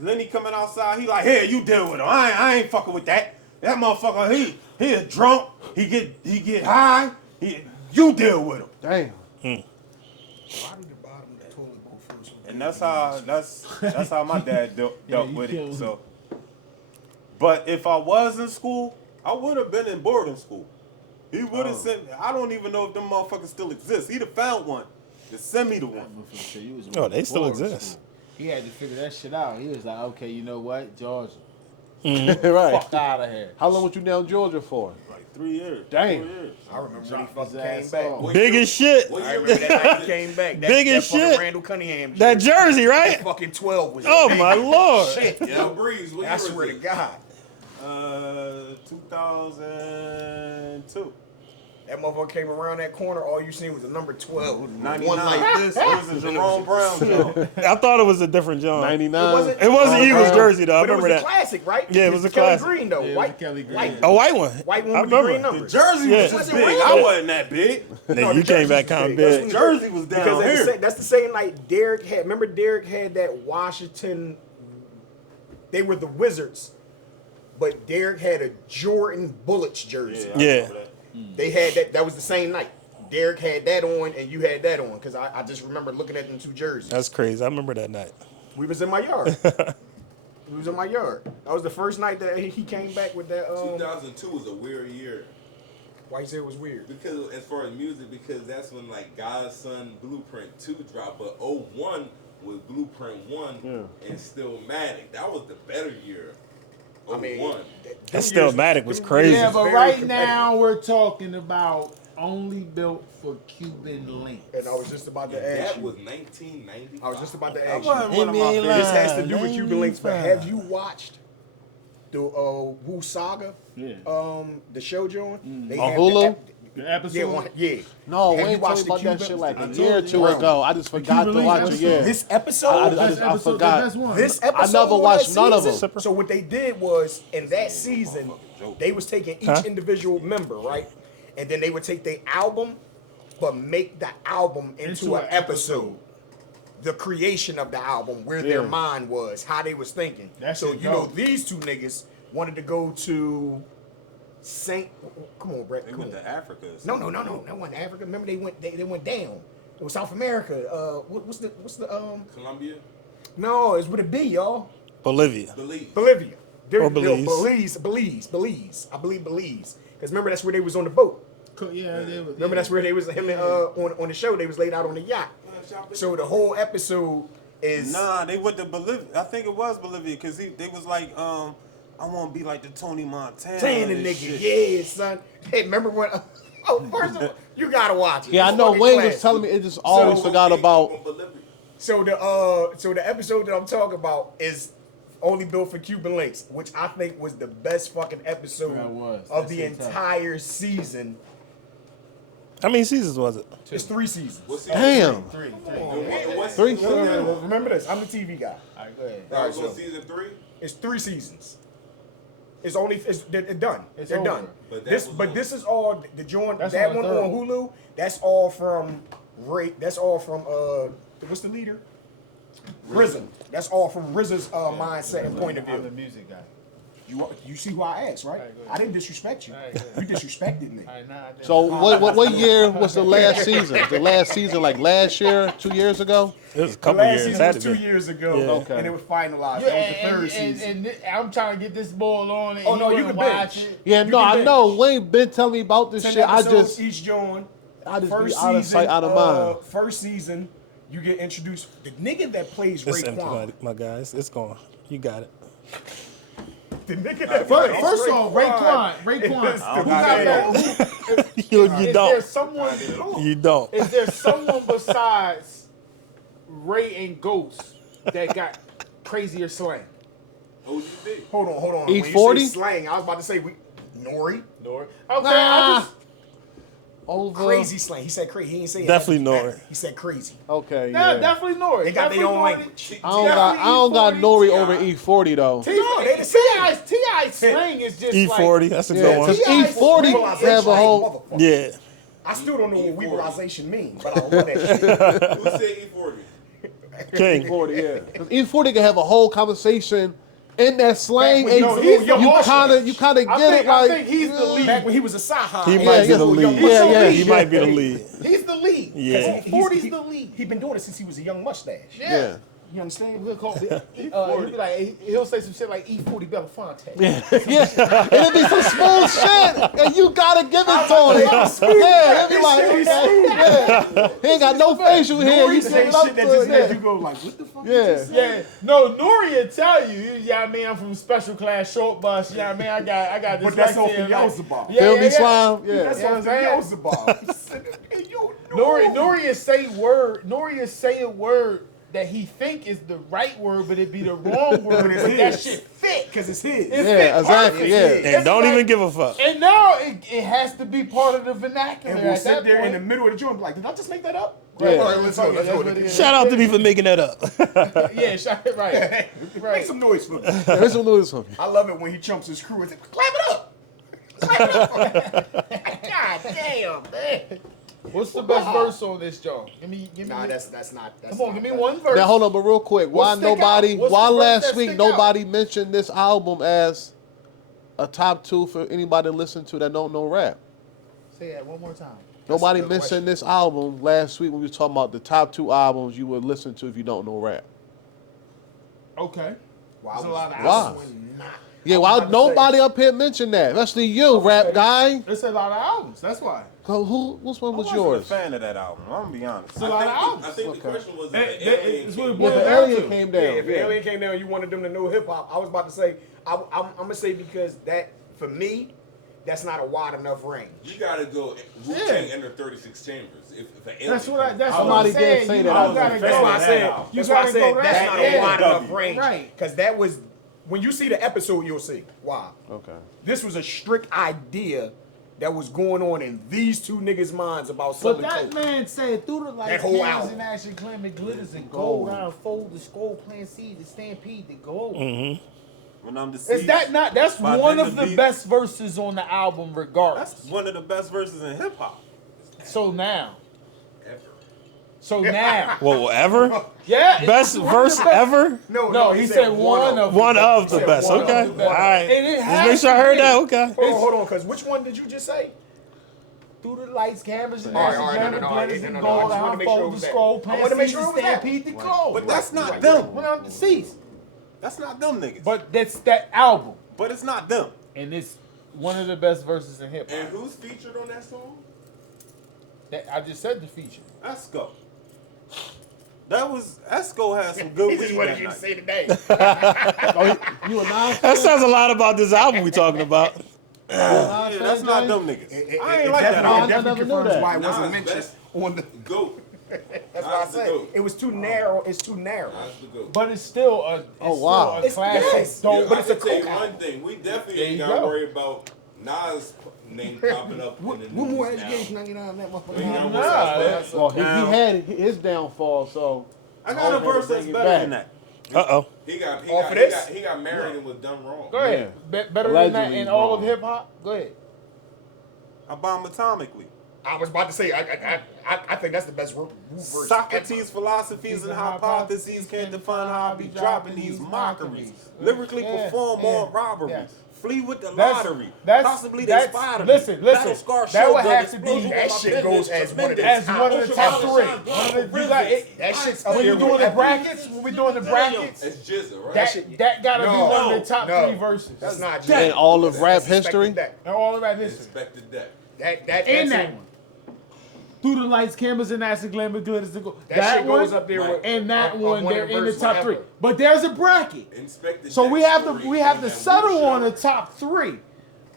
Lenny coming outside. He like, hey, you deal with him. I ain't fucking with that. That motherfucker, he a drunk. He get high. You deal with him. Damn. Why did the bottom of the toilet bowl first? And that's how my dad dealt with it. So, but if I was in school, I would have been in boarding school. He would have sent me. I don't even know if them motherfuckers still exist. He'd have found one to send me the one. Oh, they still exist. He had to figure that shit out. He was like, okay, you know what, Georgia, Right. fuck out of here. How long was you down in Georgia for? Like 3 years. Damn. 4 years. I remember when he Dropped fucking his came ass back. off. Big as shit. What I year remember was that night that? he came back. Big as fucking shit. Randall Cunningham. That jersey, right? That fucking 12 was. Oh big. my lord. Shit, Yo, yo. Breeze, what I year was swear to it? God. 2002. That motherfucker came around that corner, all you seen was a number 12. 99. One like this. It was a Jerome Brown show. I thought it was a different John. 99. It wasn't Eagles jersey though. I But it was remember a that. classic, right? Yeah, it was the a Kelly classic. Green though. Yeah, it was white, the Kelly Green. white, A white one. white I one with the remember. green The numbers. jersey Yeah. was just Wasn't big. real. I wasn't that big. Nigga, No, you the came jersey back was kind of big. That's big. when Jersey was down Because here. that's the same night Derek had. Remember, Derek had that Washington. They were the Wizards, but Derek had a Jordan Bullets jersey. I Yeah. remember that. They had that. That was the same night. Derek had that on, and you had that on. Because I just remember looking at them two jerseys. That's crazy. I remember that night. We was in my yard. We was in my yard. That was the first night that he came baak with that. 2002 was a weird year. Why you say it was weird? Because as far as music, because that's when like God's Son Blueprint 2 dropped, but 01 was Blueprint 1 and Stillmatic. That was the better year. 01. I mean, That Stillmatic was crazy. Yeah, but Very right competitive. now we're talking about only built for Cuban links. And I was just about to ask That you. was 1995. I was just about to That ask you. wasn't one of my NBA favorites. This has to do with Line, Cuban links, but 95. have you watched the Wu Saga? Yeah. The show, John? They On have Hulu? The episode. Yeah. No, Have we you ain't watched talking the about that Cuban- shit like I a told year or you. two Bro. ago. I just forgot Cuban to Link watch it. episode. Yeah. This episode, I forgot. The best one. this episode, never of watched that none of season- them. So what they did was in that season, they was taking each individual member, right, and then they would take their album, but make the album into an episode. The creation of the album, where their Yeah. mind was, how they was thinking. That So shit you know dope. these two niggas wanted to go to Saint. Come on, Brett. They Come went on. to Africa. or No, something. that wasn't Africa. Remember they went down. It was South America. What's the Colombia, No, it's with a B, y'all. Bolivia. Belize. Bolivia. Or Belize. Belize. I believe Belize. Because remember that's where they was on the boat. Yeah, they was. Remember that's where they was him and on the show. They was laid out on the yacht. So the whole episode is Nah, they went to Bolivia. I think it was Bolivia because they was like, I want to be like the Tony Montana. saying the and nigga, shit. yeah, son. Hey, remember when? Oh, first of all, you gotta watch it. Yeah, I It's know fucking Wayne classic. was telling me it just always So- forgot about. So the episode that I'm talking about is only built for Cuban links, which I think was the best fucking episode That was. of That the shit tough. entire season. How many seasons was it? It's 3 seasons. Damn. Three. Three Remember this. I'm the TV guy. All right, go ahead. That was Alright, on so- season 3. It's 3 seasons. They're done. It's They're over. done. But that This, was but on- this is all the joint. That's That on one third. on Hulu. That's all from Ray. That's all from what's the leader? RZA. That's all from RZA's mindset and point of I'm the view. music guy. You see who I asked, right? Alright, go ahead. I didn't disrespect you. Alright, go You disrespected me. All right, now I did. So what year was the last season? The last season, like last year, 2 years ago? It was a The couple last years. season Had was to 2 be. years ago, Yeah. Okay. and it was finalized. Yeah, That was the third season. and I'm trying to get this ball on. And Oh, no, he you wouldn't can watch binge. it. Yeah, You no, can I binge. know. Wayne been telling me about this 10 shit. I episodes just each joint. be First out of sight, out of mind. First season, you get introduced. The nigga that plays It's empty, Raekwon. my guys. It's gone. You got it. The nigga that First, plays first off, Raekwon. don't Who got got it. that? You Is there don't. someone? You don't. Is there someone besides Ray and Ghost that got crazier slang? OGB. Hold on. E40? When you say slang, I was about to say Nori. Okay, Nah. over Crazy slang. He said crazy. He didn't say it. Definitely Nori. He said crazy. Okay, Nah, yeah. definitely Nori. They got their own language. I don't got Nori over E40 though. No, they the same. T.I. slang is just E40, that's a good Yeah, one. because T.I. E40 weebilization have a like whole. motherfucker. Yeah. I still don't know what E40. weebilization means, but I love that shit. Who said E40? King. E40, yeah. Because E40 can have a whole conversation in that slang, Back and when he was a young you kind of get it. I Like think he's the lead. Back when he was a Saha. He he might was be a the little young lead. Yeah, yeah. He might be the lead. He's the lead. Yeah. 40's the lead. He been doing it since he was a young mustache. yeah. You understand? We'll call it, he'll be like, he'll say some shit like E40 Belafonte. Yeah, it'll be some smooth shit, and you gotta give it to him. Yeah, it'll be like, yeah. He ain't got no facial hair. Nori You say give it up shit that to just him. makes Yeah. you go like, what the fuck? Yeah. Yeah, no, Nori will tell you, yeah, I mean, I'm from special class short bus. Yeah, I mean, I got this. But that's off dyslexia, the like- Beelzebub. Yeah, Feel yeah, me, yeah. slime? Yeah. That's You know off the what I'm Beelzebub. Hey, yo, Nori. Nori will say word. Nori will say a word that he think is the right word, but it be the wrong word. it's But that his. shit fit. Because it's his. It fit Yeah, exactly. perfect. Yeah. And don't like- even give a fuck. And now it has to be part of the vernacular. And we'll at sit that there point. in the middle of the joint and be like, did I just make that up? Yeah. All right, let's go. Let's That's go. what it is. Shout out to me for making that up. Yeah, shot right. Make some noise for me. There's some news from you. I love it when he chumps his crew and says, clap it up. Clap it up. God damn, man. What's the best verse on this, Joe? Give me. Nah, that's not. That's Come on, give me one verse. Now hold on, but real quick, why stick out? nobody? What's Why the verse last that week stick out? nobody mentioned this album as a top 2 for anybody to listen to that don't know rap? Say that one more time. Nobody a good mentioned this album last week when we was talking about the top 2 albums you would listen to if you don't know rap. Okay. Wow. There's a lot of Wow. albums. Yeah, I was why about to nobody up here mentioned that? Especially you, rap guy. There's a lot of albums. That's why. Which one was I wasn't yours? a fan of that album. I'm gonna be honest. It's a lot of albums. I think Okay. the question was That- if that- the alien it's came what it Yeah, boils the down alien to. came Yeah, down. if the alien came down, you wanted them to know hip hop. I was about to say, I'm gonna say because that for me, that's not a wide enough range. You gotta go wu-tang enter 36 chambers. If an alien That's what I. comes That's out. what I'm Somebody did saying. say You that. gotta That's go. why I that said- album. That's You why I gotta said go that's that. not Yeah. a wide enough W. range. Right. Because that was when you see the episode, you'll see why. Okay. This was a strict idea that was going on in these two niggas' minds about But Southern that culture. man said through the That light, whole cans album. and action, climate, glitters and gold, unfold the scroll, plant seed, the stampede, the gold. When I'm Is deceased. that not? That's By one Nigga of the Beats. best verses on the album, regardless. That's one of the best verses in hip hop. So now, Ever. so now, Well, ever? yeah, Best it's one of verse the best- ever? No, he said one of One of the He said best. one of Okay. the All best. right. And it Just has make sure I to heard be. that. Okay. Hold on, because which one did you just say? Through the lights, cameras, and All right, action, all right, climate, no, glitters no, and no, I gold, just wanted to make sure it unfold was the that. scroll, I plant wanted to make seed, sure it the was that. stampede, the Right. gold. But that's not Right. them. When I'm deceased. That's not them niggas. But that's that album, But it's not them. and it's one of the best verses in hip And hop. who's featured on that song? That I just said the feature. Esco. That was Esco had some good He weed just wanted that you to night. say today. You a non That says a lot about this album we talking about. Yeah, that's not them niggas. I ain't like that I album. never definitely knew confirms that. why it Nas wasn't mentioned best. on the. GOAT. That's what I Nas the said. GOAT. It was too narrow. It's too narrow. Nas the GOAT. But it's still a, Oh, wow. still a classic. Yes. dope. But I it's a can tell you coke one album. thing. We definitely There ain't you got to go. worry about Nas' name popping up in the news One more now. education I get out of that We motherfucker. ain't gotta worry Nah, about that's- that. Well, he Now- had his downfall, so I got a Always verse that's bring it better back. than that. Uh-oh. He got Off of this? he got married and was done wrong. Go ahead. Better than that Allegedly in all of wrong. hip hop. Go ahead. I bomb atomically. I was about to say. I think that's the best verse. Socrates' philosophies and hypotheses can't define how I be dropping these mockeries. Lyrically Yeah, perform yeah, on robbery. yes. Flee with the That's- lottery. that's- Possibly they that's- spotted me. listen, Battle scar that would shogun, have to be- explosion That on my shit fingers, goes as one of the As one of the top Ultraviolet three. shine One blood of the- for you got rivers. it. That shit's When up you there doing with the every- brackets, when we doing the brackets, It's Jizza, right? that gotta be No, one of the top no. three verses. That's not in all of rap history. Respected that. And all of that history. Inspected that. That In that's that it. one. Through the lights, cameras, and acid, glamour, glitters, and gold. That shit goes one, up there with and that of one, of they're in the verses top ever. three. But there's a bracket. Inspected So that we have story to on that settle wood on the shop. top three.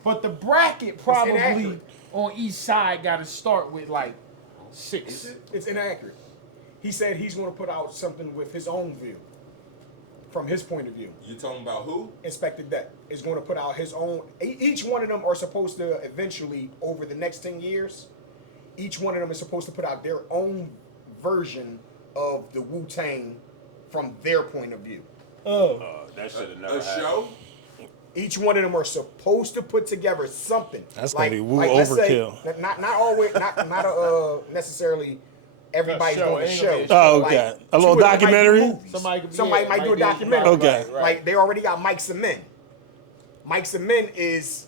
But the bracket probably inaccurate. on each side got to start with like Is 6. it? It's inaccurate. He said he's going to put out something with his own view, from his point of view. You talking about who? Inspected Deck is going to put out his own. Each one of them are supposed to eventually, over the next 10 years, each one of them is supposed to put out their own version of the Wu-Tang from their point of view. That should have never A happened. show? Each one of them are supposed to put together something. That's gonna be woo let's say, overkill. not always, not necessarily everybody's show, doing a ain't gonna show. be a show. Oh, okay. A little two of them might do documentary? movies. Somebody might do a documentary. Okay. Like they already got Mike Semen. Mike Semen is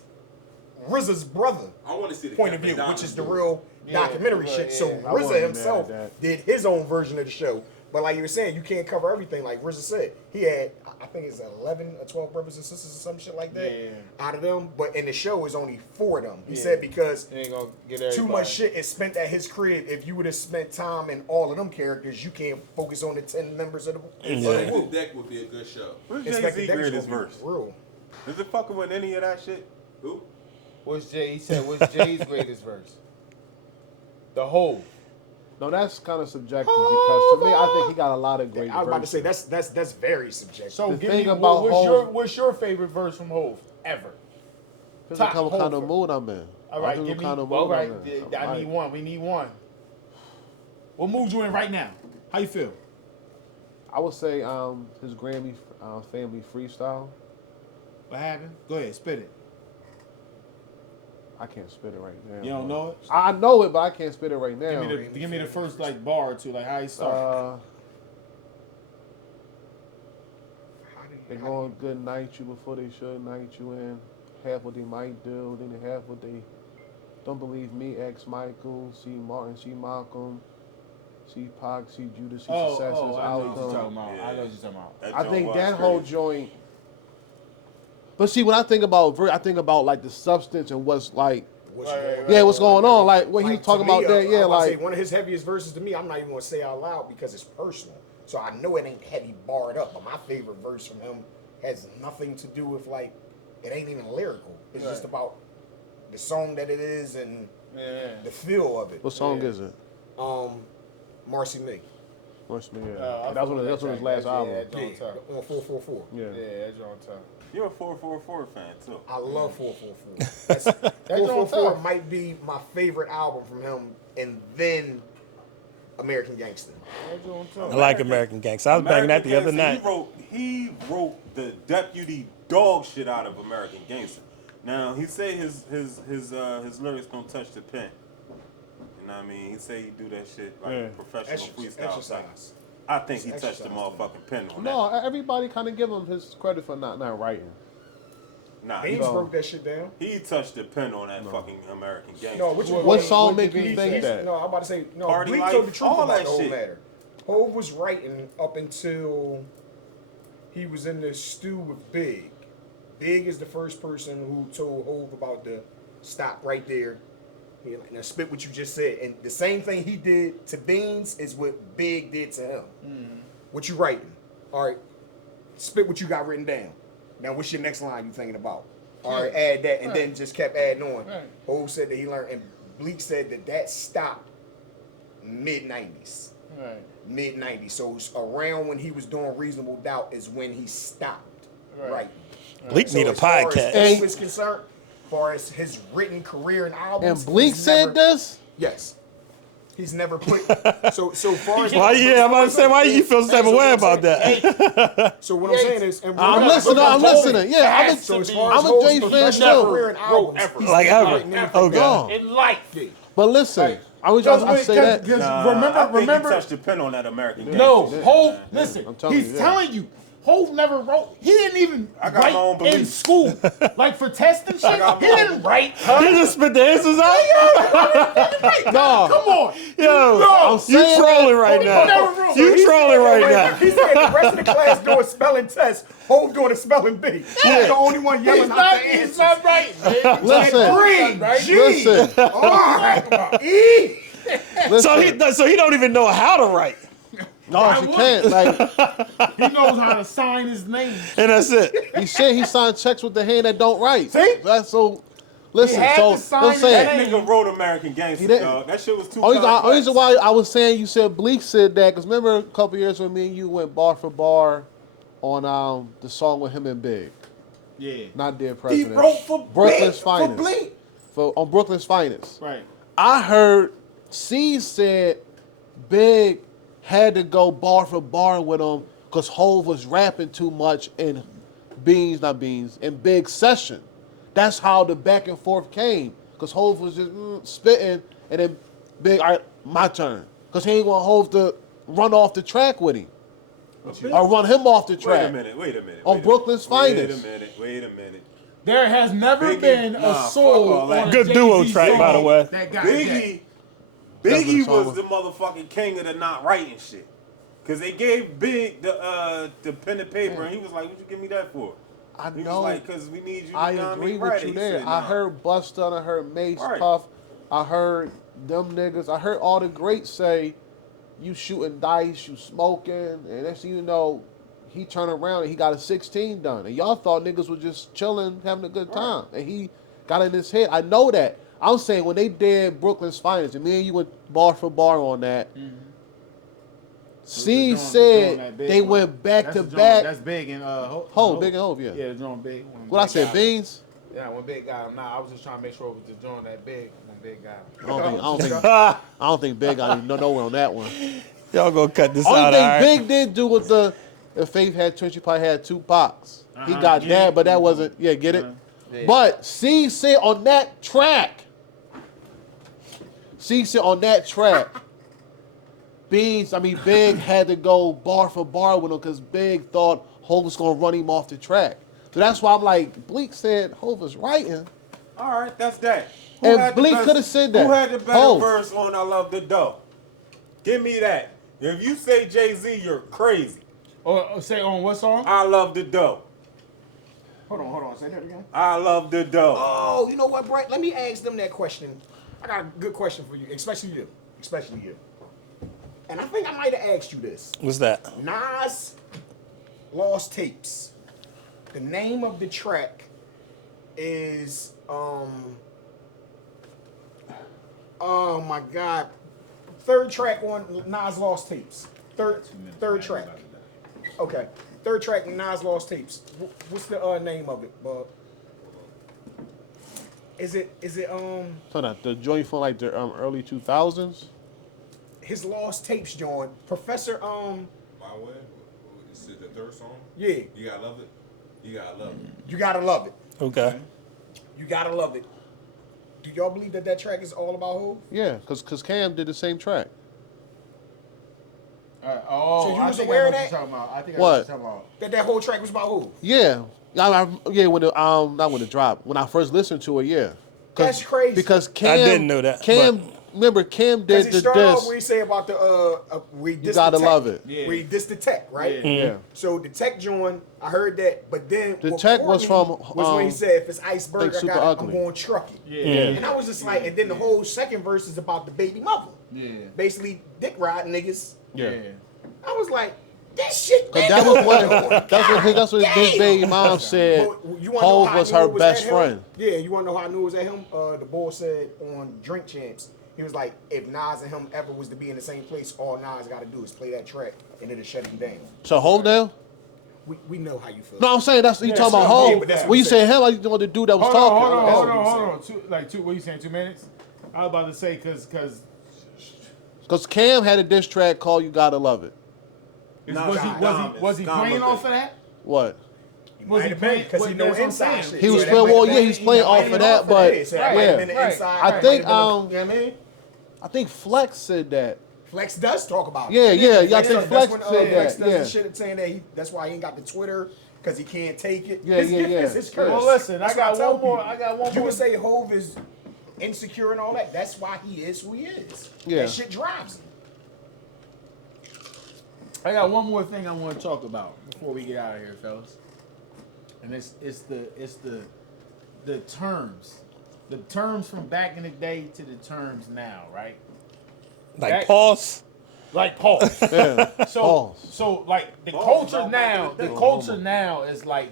RZA's brother I want to see the point of Captain view, which is the Donald real Yeah, documentary yeah, shit. yeah. So I wouldn't be RZA mad himself at that. did his own version of the show. But like you were saying, you can't cover everything. Like RZA said, he had, I think it's 11 or 12 brothers and sisters or some shit like that Yeah. out of them. But in the show, is only 4 of them. He Yeah. said because You ain't gonna get too everybody. much shit is spent at his crib. If you would have spent time in all of them characters, you can't focus on the 10 members of the Inspector Wu. Deck would be a good show. Where's Inspector Jay-Z Deck's greatest gonna be verse? real. Is it fucking with any of that shit? Who? What's Jay? He said, "What's Jay's greatest verse?" The whole. No, that's kind of subjective because to me, I think he got a lot of great I was about to verses. say that's very subjective. So The give thing me about Hov- what's your favorite verse from Hov ever? Depends top on what kind Hov. of mood I'm in. All right, Depends on give what me. kind of All mood right, I'm in. I need one. We need one. What mood you in right now? How you feel? I would say his Grammy family freestyle. What happened? Go ahead, spit it. I can't spit it right now. You don't know it? I know it, but I can't spit it right now. Give me the first like bar or two, like how he started. They gonna good night you before they should night you in. Half what they might do, then half what they don't believe me. X Michael, see Martin, see Malcolm, see Pac, see Judas, see Success, I know what you're Outcome. talking about. Yeah. I know what you're talking about. That I joint think was that crazy. whole joint. But see, when I think about I think about like the substance and what's like, What's Right, going right, yeah, what's going on. Like when he was to talking me, about that, I'm yeah, about to say, like one of his heaviest verses to me, I'm not even gonna say out loud because it's personal. So I know it ain't heavy barred up, but my favorite verse from him has nothing to do with like it ain't even lyrical. It's just about the song that it is and Yeah. the feel of it. what song is it? Marcy Me. What's me? I That's one of his last album. Yeah, that joint tough. On 444. Yeah. Yeah, that joint tough. You're a 444 fan too. I love 444. That's 444 tough. might be my favorite album from him, and then American Gangster. That joint tough. I like American Gangster. I was banging that the other American night. Gangster, He wrote the deputy dog shit out of American Gangster. Now he say his lyrics don't touch the pen. You know what I mean? He say he do that shit like Yeah. professional freestyle. Exercise. I think he It's touched the exercise. motherfucking pen on No, everybody kind of give him his credit for not writing. that. Nah, Beans No. broke that shit down. he touched the pen on that fucking American Gangster. No, which What song what make did you he think say? that? No, I'm about to say no. Party Bleak Life, told the truth all about that the whole shit. matter. Hov was writing up until he was in the stew with Big. Big is the first person who told Hov about the stop right there. Now spit what you just said, and the same thing he did to Beans is what Big did to him. What you writing? All right, spit what you got written down. Now, what's your next line you thinking about? All right, add that, and then just kept adding on. Right. Hov said that he learned, and Bleak said that stopped mid-90s. Right. Mid-90s. So it's around when he was doing Reasonable Doubt is when he stopped Right. writing. Bleak need a as far podcast. as Hov is concerned, as far as his written career and albums, And Bleak he's said never- this? Yes. He's never put so far as Why? Yeah, I'm about to say, why you feel the type of way about that? So what I'm saying is, and I'm remember- listening. I'm listening. Yeah, I'm So as a, far as I'm a Hov's Jay fan professional too. career and albums, he's Like never ever. written anything Okay. down. In life. But listen, I was Because just I say that. I think remember. he touched the pen on that American Gangster. No, shit, Hov. man. Listen, I'm telling he's you, yeah. telling you. Hov never wrote. He didn't even I got my own write in beliefs. school, like for testing shit. got He my didn't write. He just spit the answers out. No, Come on. Yo, No, you saying trolling that- right never now. wrote. You trolling right Wait, now. He said the rest of the class doing spelling tests, Hov doing a spelling bee. He's the only one yelling He's out not. the He's answers. not writing. Man. Listen. Green, Right? G, Listen. R, E. listen. So he don't even know how to write, No, she can't. Like He knows how to sign his name. and that's it. he said, he signed checks with the hand that don't write. See? That's so. Listen, had so to sign I'm his saying. name. That nigga wrote American Gangster, didn't. dog. That shit was too Only complex. reason why I was saying you said Bleak said that because remember a couple years when me and you went bar for bar on the song with him and Big, Yeah. not Dead He President. wrote for Brooklyn's Bleak, Finest. For Bleak. On Brooklyn's Finest. Right. I heard C said Big had to go bar for bar with him because Hov was rapping too much in in Big session. That's how the back and forth came. Because Hov was just spitting, and then Big, all right, my turn. Because he ain't want Hov to run off the track with him. Or run him off the track. Wait a minute. On Brooklyn's Finest. Wait a minute. There has never Biggie, been nah, a fuck soul all that. on a Good Jay-Z duo track, song by the way. that got Biggie Definitely was song. the motherfucking king of the not writing shit. Cause they gave Big the pen and paper, and he was like, "What you give me that for?" I He know. was like, "Cause we need you." To I know what agree mean? with Right. you He there. said, I nah. heard Busta, I heard Mace Right. Puff, I heard them niggas, I heard all the greats say, you shooting dice, you smoking, and next thing you know, he turned around and he got a 16 done. And y'all thought niggas was just chilling, having a good time. And he got in his head. I know that. I'm saying when they did Brooklyn's Finest, and me and you went bar for bar on that, C said they went back to back. That's Big and Hov, Big and Hov, yeah. Yeah, the joint Big. What I said, Beans? Yeah, when Big got him. Nah, I was just trying to make sure it was the joint that Big when Big got him. I don't think Big got nowhere on that one. Y'all gonna cut this Only out, thing all right? Big did do with if Faith had Twitch, he probably had 2 Pacs. He got that, but that wasn't, get it? Yeah. But C said on that track, Big had to go bar for bar with him because Big thought Hov was going to run him off the track. So that's why I'm like, Bleak said Hov was writing. All right, that's that. And Bleak could have said that. Who had the better Hov. verse on "I Love the Dough"? Give me that. If you say Jay-Z, you're crazy. Or say on what song? I love the dough. Hold on. Say that again. I love the dough. Oh, you know what, Brett? Let me ask them that question. I got a good question for you, especially you. And I think I might have asked you this. What's that? Nas Lost Tapes. The name of the track is oh my God. Third track on Nas Lost Tapes. Third track. Okay. Third track Nas Lost Tapes. What's the name of it, bud? Is it So that the joint from like the early 2000s? his Lost Tapes joint? Professor My way. This is the third song. yeah. You gotta love it. You gotta love it. You gotta love it. Okay. You gotta love it. Do y'all believe that track is all about Hov? Yeah, because Cam did the same track. Oh, So you I was think aware I of know that? You're talking about. I think I What? know what you're talking about. That whole track was about Hov? Yeah. When it not when it dropped. When I first listened to it, yeah. That's crazy. Because Cam, I didn't know that, Cam, remember Cam Because did he the started off diss. where he said about the we You dissed gotta the tech. love it. Yeah. We dissed the tech, right? Yeah. Yeah. So the tech joint, I heard that, but then The what tech was caught me from, was when he said if it's iceberg, think I got Super it, Ugly. I'm going truck it. Yeah. And I was just like, and then the whole second verse is about the baby mother. Yeah. Basically, dick riding niggas. Yeah. I was like, that shit. Cause man, that was what God that's what his damn. baby mom said. But you wanna know Hov how I was knew her it was best at him? friend. Yeah, you want to know how I knew it was at him? The boy said on Drink Champs, he was like, if Nas and him ever was to be in the same place, all Nas got to do is play that track, and it'll shut him down. So Hov now? We know how you feel. No, I'm saying that's you Yeah, talking about yeah, Hov. but that's what When you he say said. him, I want the dude that was Hold talking. on. That's what he said. What are you saying? 2 minutes? I was about to say because Because Cam had a diss track called "You Gotta Love It." was he playing off of that? What? Was he playing? because he know that's what I'm inside saying. shit. He was that playing. might Well, have yeah, been- he's playing that might off have of been that, but Yeah, so that might have been the right. inside. I that think, might have been the- you know what I mean? I think Flex said that. Flex does talk about it. Yeah, yeah, I think that's Flex when, said Flex that. does Yeah, the shit saying that that's why he ain't got the Twitter because he can't take it. Yeah, His yeah, gift yeah. is his curse. Well, listen, That's I got what tell one more. people. I got one You more. would say Hov is insecure and all that. That's why he is who he is. Yeah. That shit drives him. I got one more thing I want to talk about before we get out of here, fellas. And it's the terms. The terms from back in the day to the terms now, right? Like That- pause. Like pause. yeah. So Pause. so like the Pause culture about back now, in the the day. culture now is like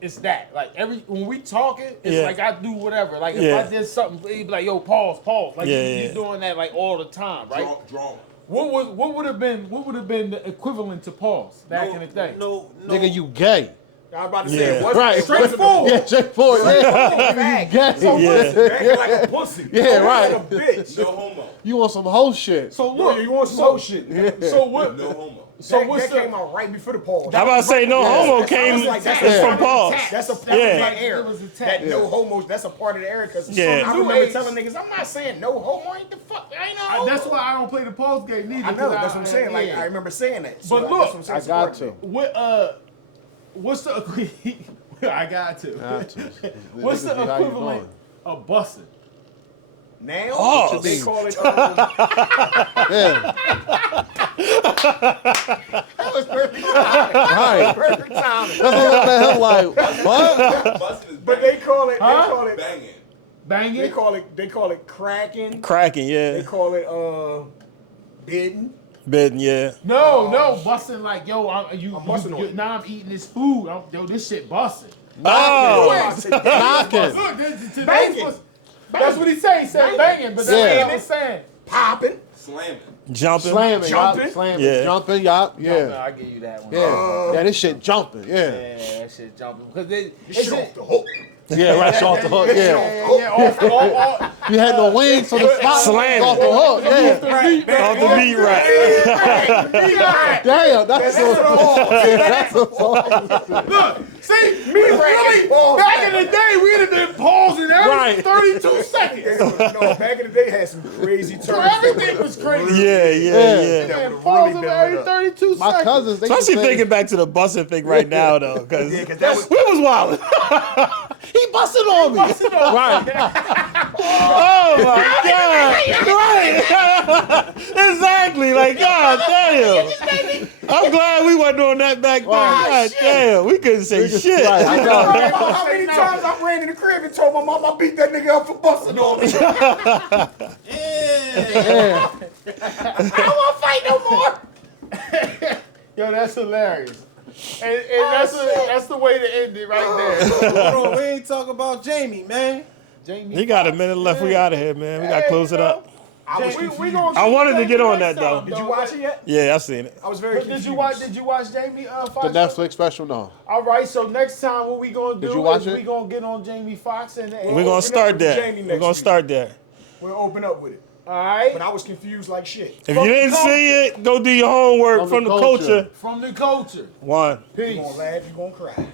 it's that. Like when we talking, it's Yeah. like I do whatever. Like if Yeah. I did something, it'd be like, yo, pause. Like Yeah, you yeah. doing that like all the time, right? Draw. What would have been the equivalent to pause back in the day? No. Nigga, you gay. I was about to say, Yeah. it wasn't Right. straightforward. Yeah, straightforward. Yeah. Fact. Yeah. So Yeah. what's acting like a pussy? Yeah, So right. Like a bitch. No homo. You want some whole shit. So Look, look, you want some whole shit. nigga. so what? No homo. So that, what's that the? came out right before the pause. I'm about to say no homo came That's from Paul. That's a part Yeah. of that era. It was a tag. That no homos. That's a part of the era. Cause Yeah. I New remember age- telling niggas, I'm not saying no homo. Ain't the fuck. I ain't no homo. That's why I don't play the post game neither. I know. 'cause That's what I'm saying. Like yeah. I remember saying that. So But that's look, what I'm saying, I got support to. What what's the I got to. Got to. What's the Niggas be how you equivalent doing. of busing? it. Now Oh. they call it. Yeah. That was perfect. Right. Perfect timing. That's what I'm like. What? Busting is But banging. they call it. Huh? They call it. Banging. Banging? They call it cracking. Cracking, They yeah. call it bidding. Bidding, yeah. No, busting like yo, I'm busting on you. now I'm eating this food. Yo, this shit busting. Oh, Knocking. Look, today's Banging. was- that's what he said. He said banging, but that's Yeah. what I'm saying. Popping. Slamming. jumping. Slamming. Jumping? Yup. Slamming. Yeah. Jumping. Yup. Yeah. I give you that one. Yeah. Yeah. This shit jumping. Yeah. Yeah, that shit jumping because You shit off the hook. Yeah. Right. Shit off the hook. Yeah. off. You had no wings, so the spot Slamming. off the hook. Yeah. Off the beat right. Damn. That's That's a song. Look, see, me really balls back in the day, we'd have been pausing every Right. 32 seconds. No, back in the day had some crazy turns. So everything was crazy. Yeah, yeah. That Man, would've pausing really been every lit up. 32 My seconds. cousins, they Especially used to thinking back to the busting thing right now, though, because Yeah, 'cause that was- we was wilding. He busted on me. Right. Oh my god! Right? Exactly. Like God damn. I'm glad we wasn't on that back then. God damn, we couldn't say shit. Right. I know. How many times I ran in the crib and told my mom I beat that nigga up for busting on me? Yeah. I don't want to fight no more. Yo, that's hilarious. And that's the way to end it right there. Hold on, we ain't talking about Jamie, man. Jamie, He got a minute left. We out of here, man. We gotta close it up. I was we confused. gonna I see wanted to Jamie get on next that, though. time, Did you watch it yet? Yeah, I seen it. I was very But confused. did you watch Jamie Foxx? The Netflix special, no. All right, so next time what we gonna do Did you watch is it? we gonna get on Jamie Foxx and We're open gonna up start with there. Jamie We're next gonna week. start there. We'll open up with it. all right, But I was confused like shit. If you didn't see it, go do your homework from the culture. from the culture. One. You Peace. gonna laugh, you gonna cry.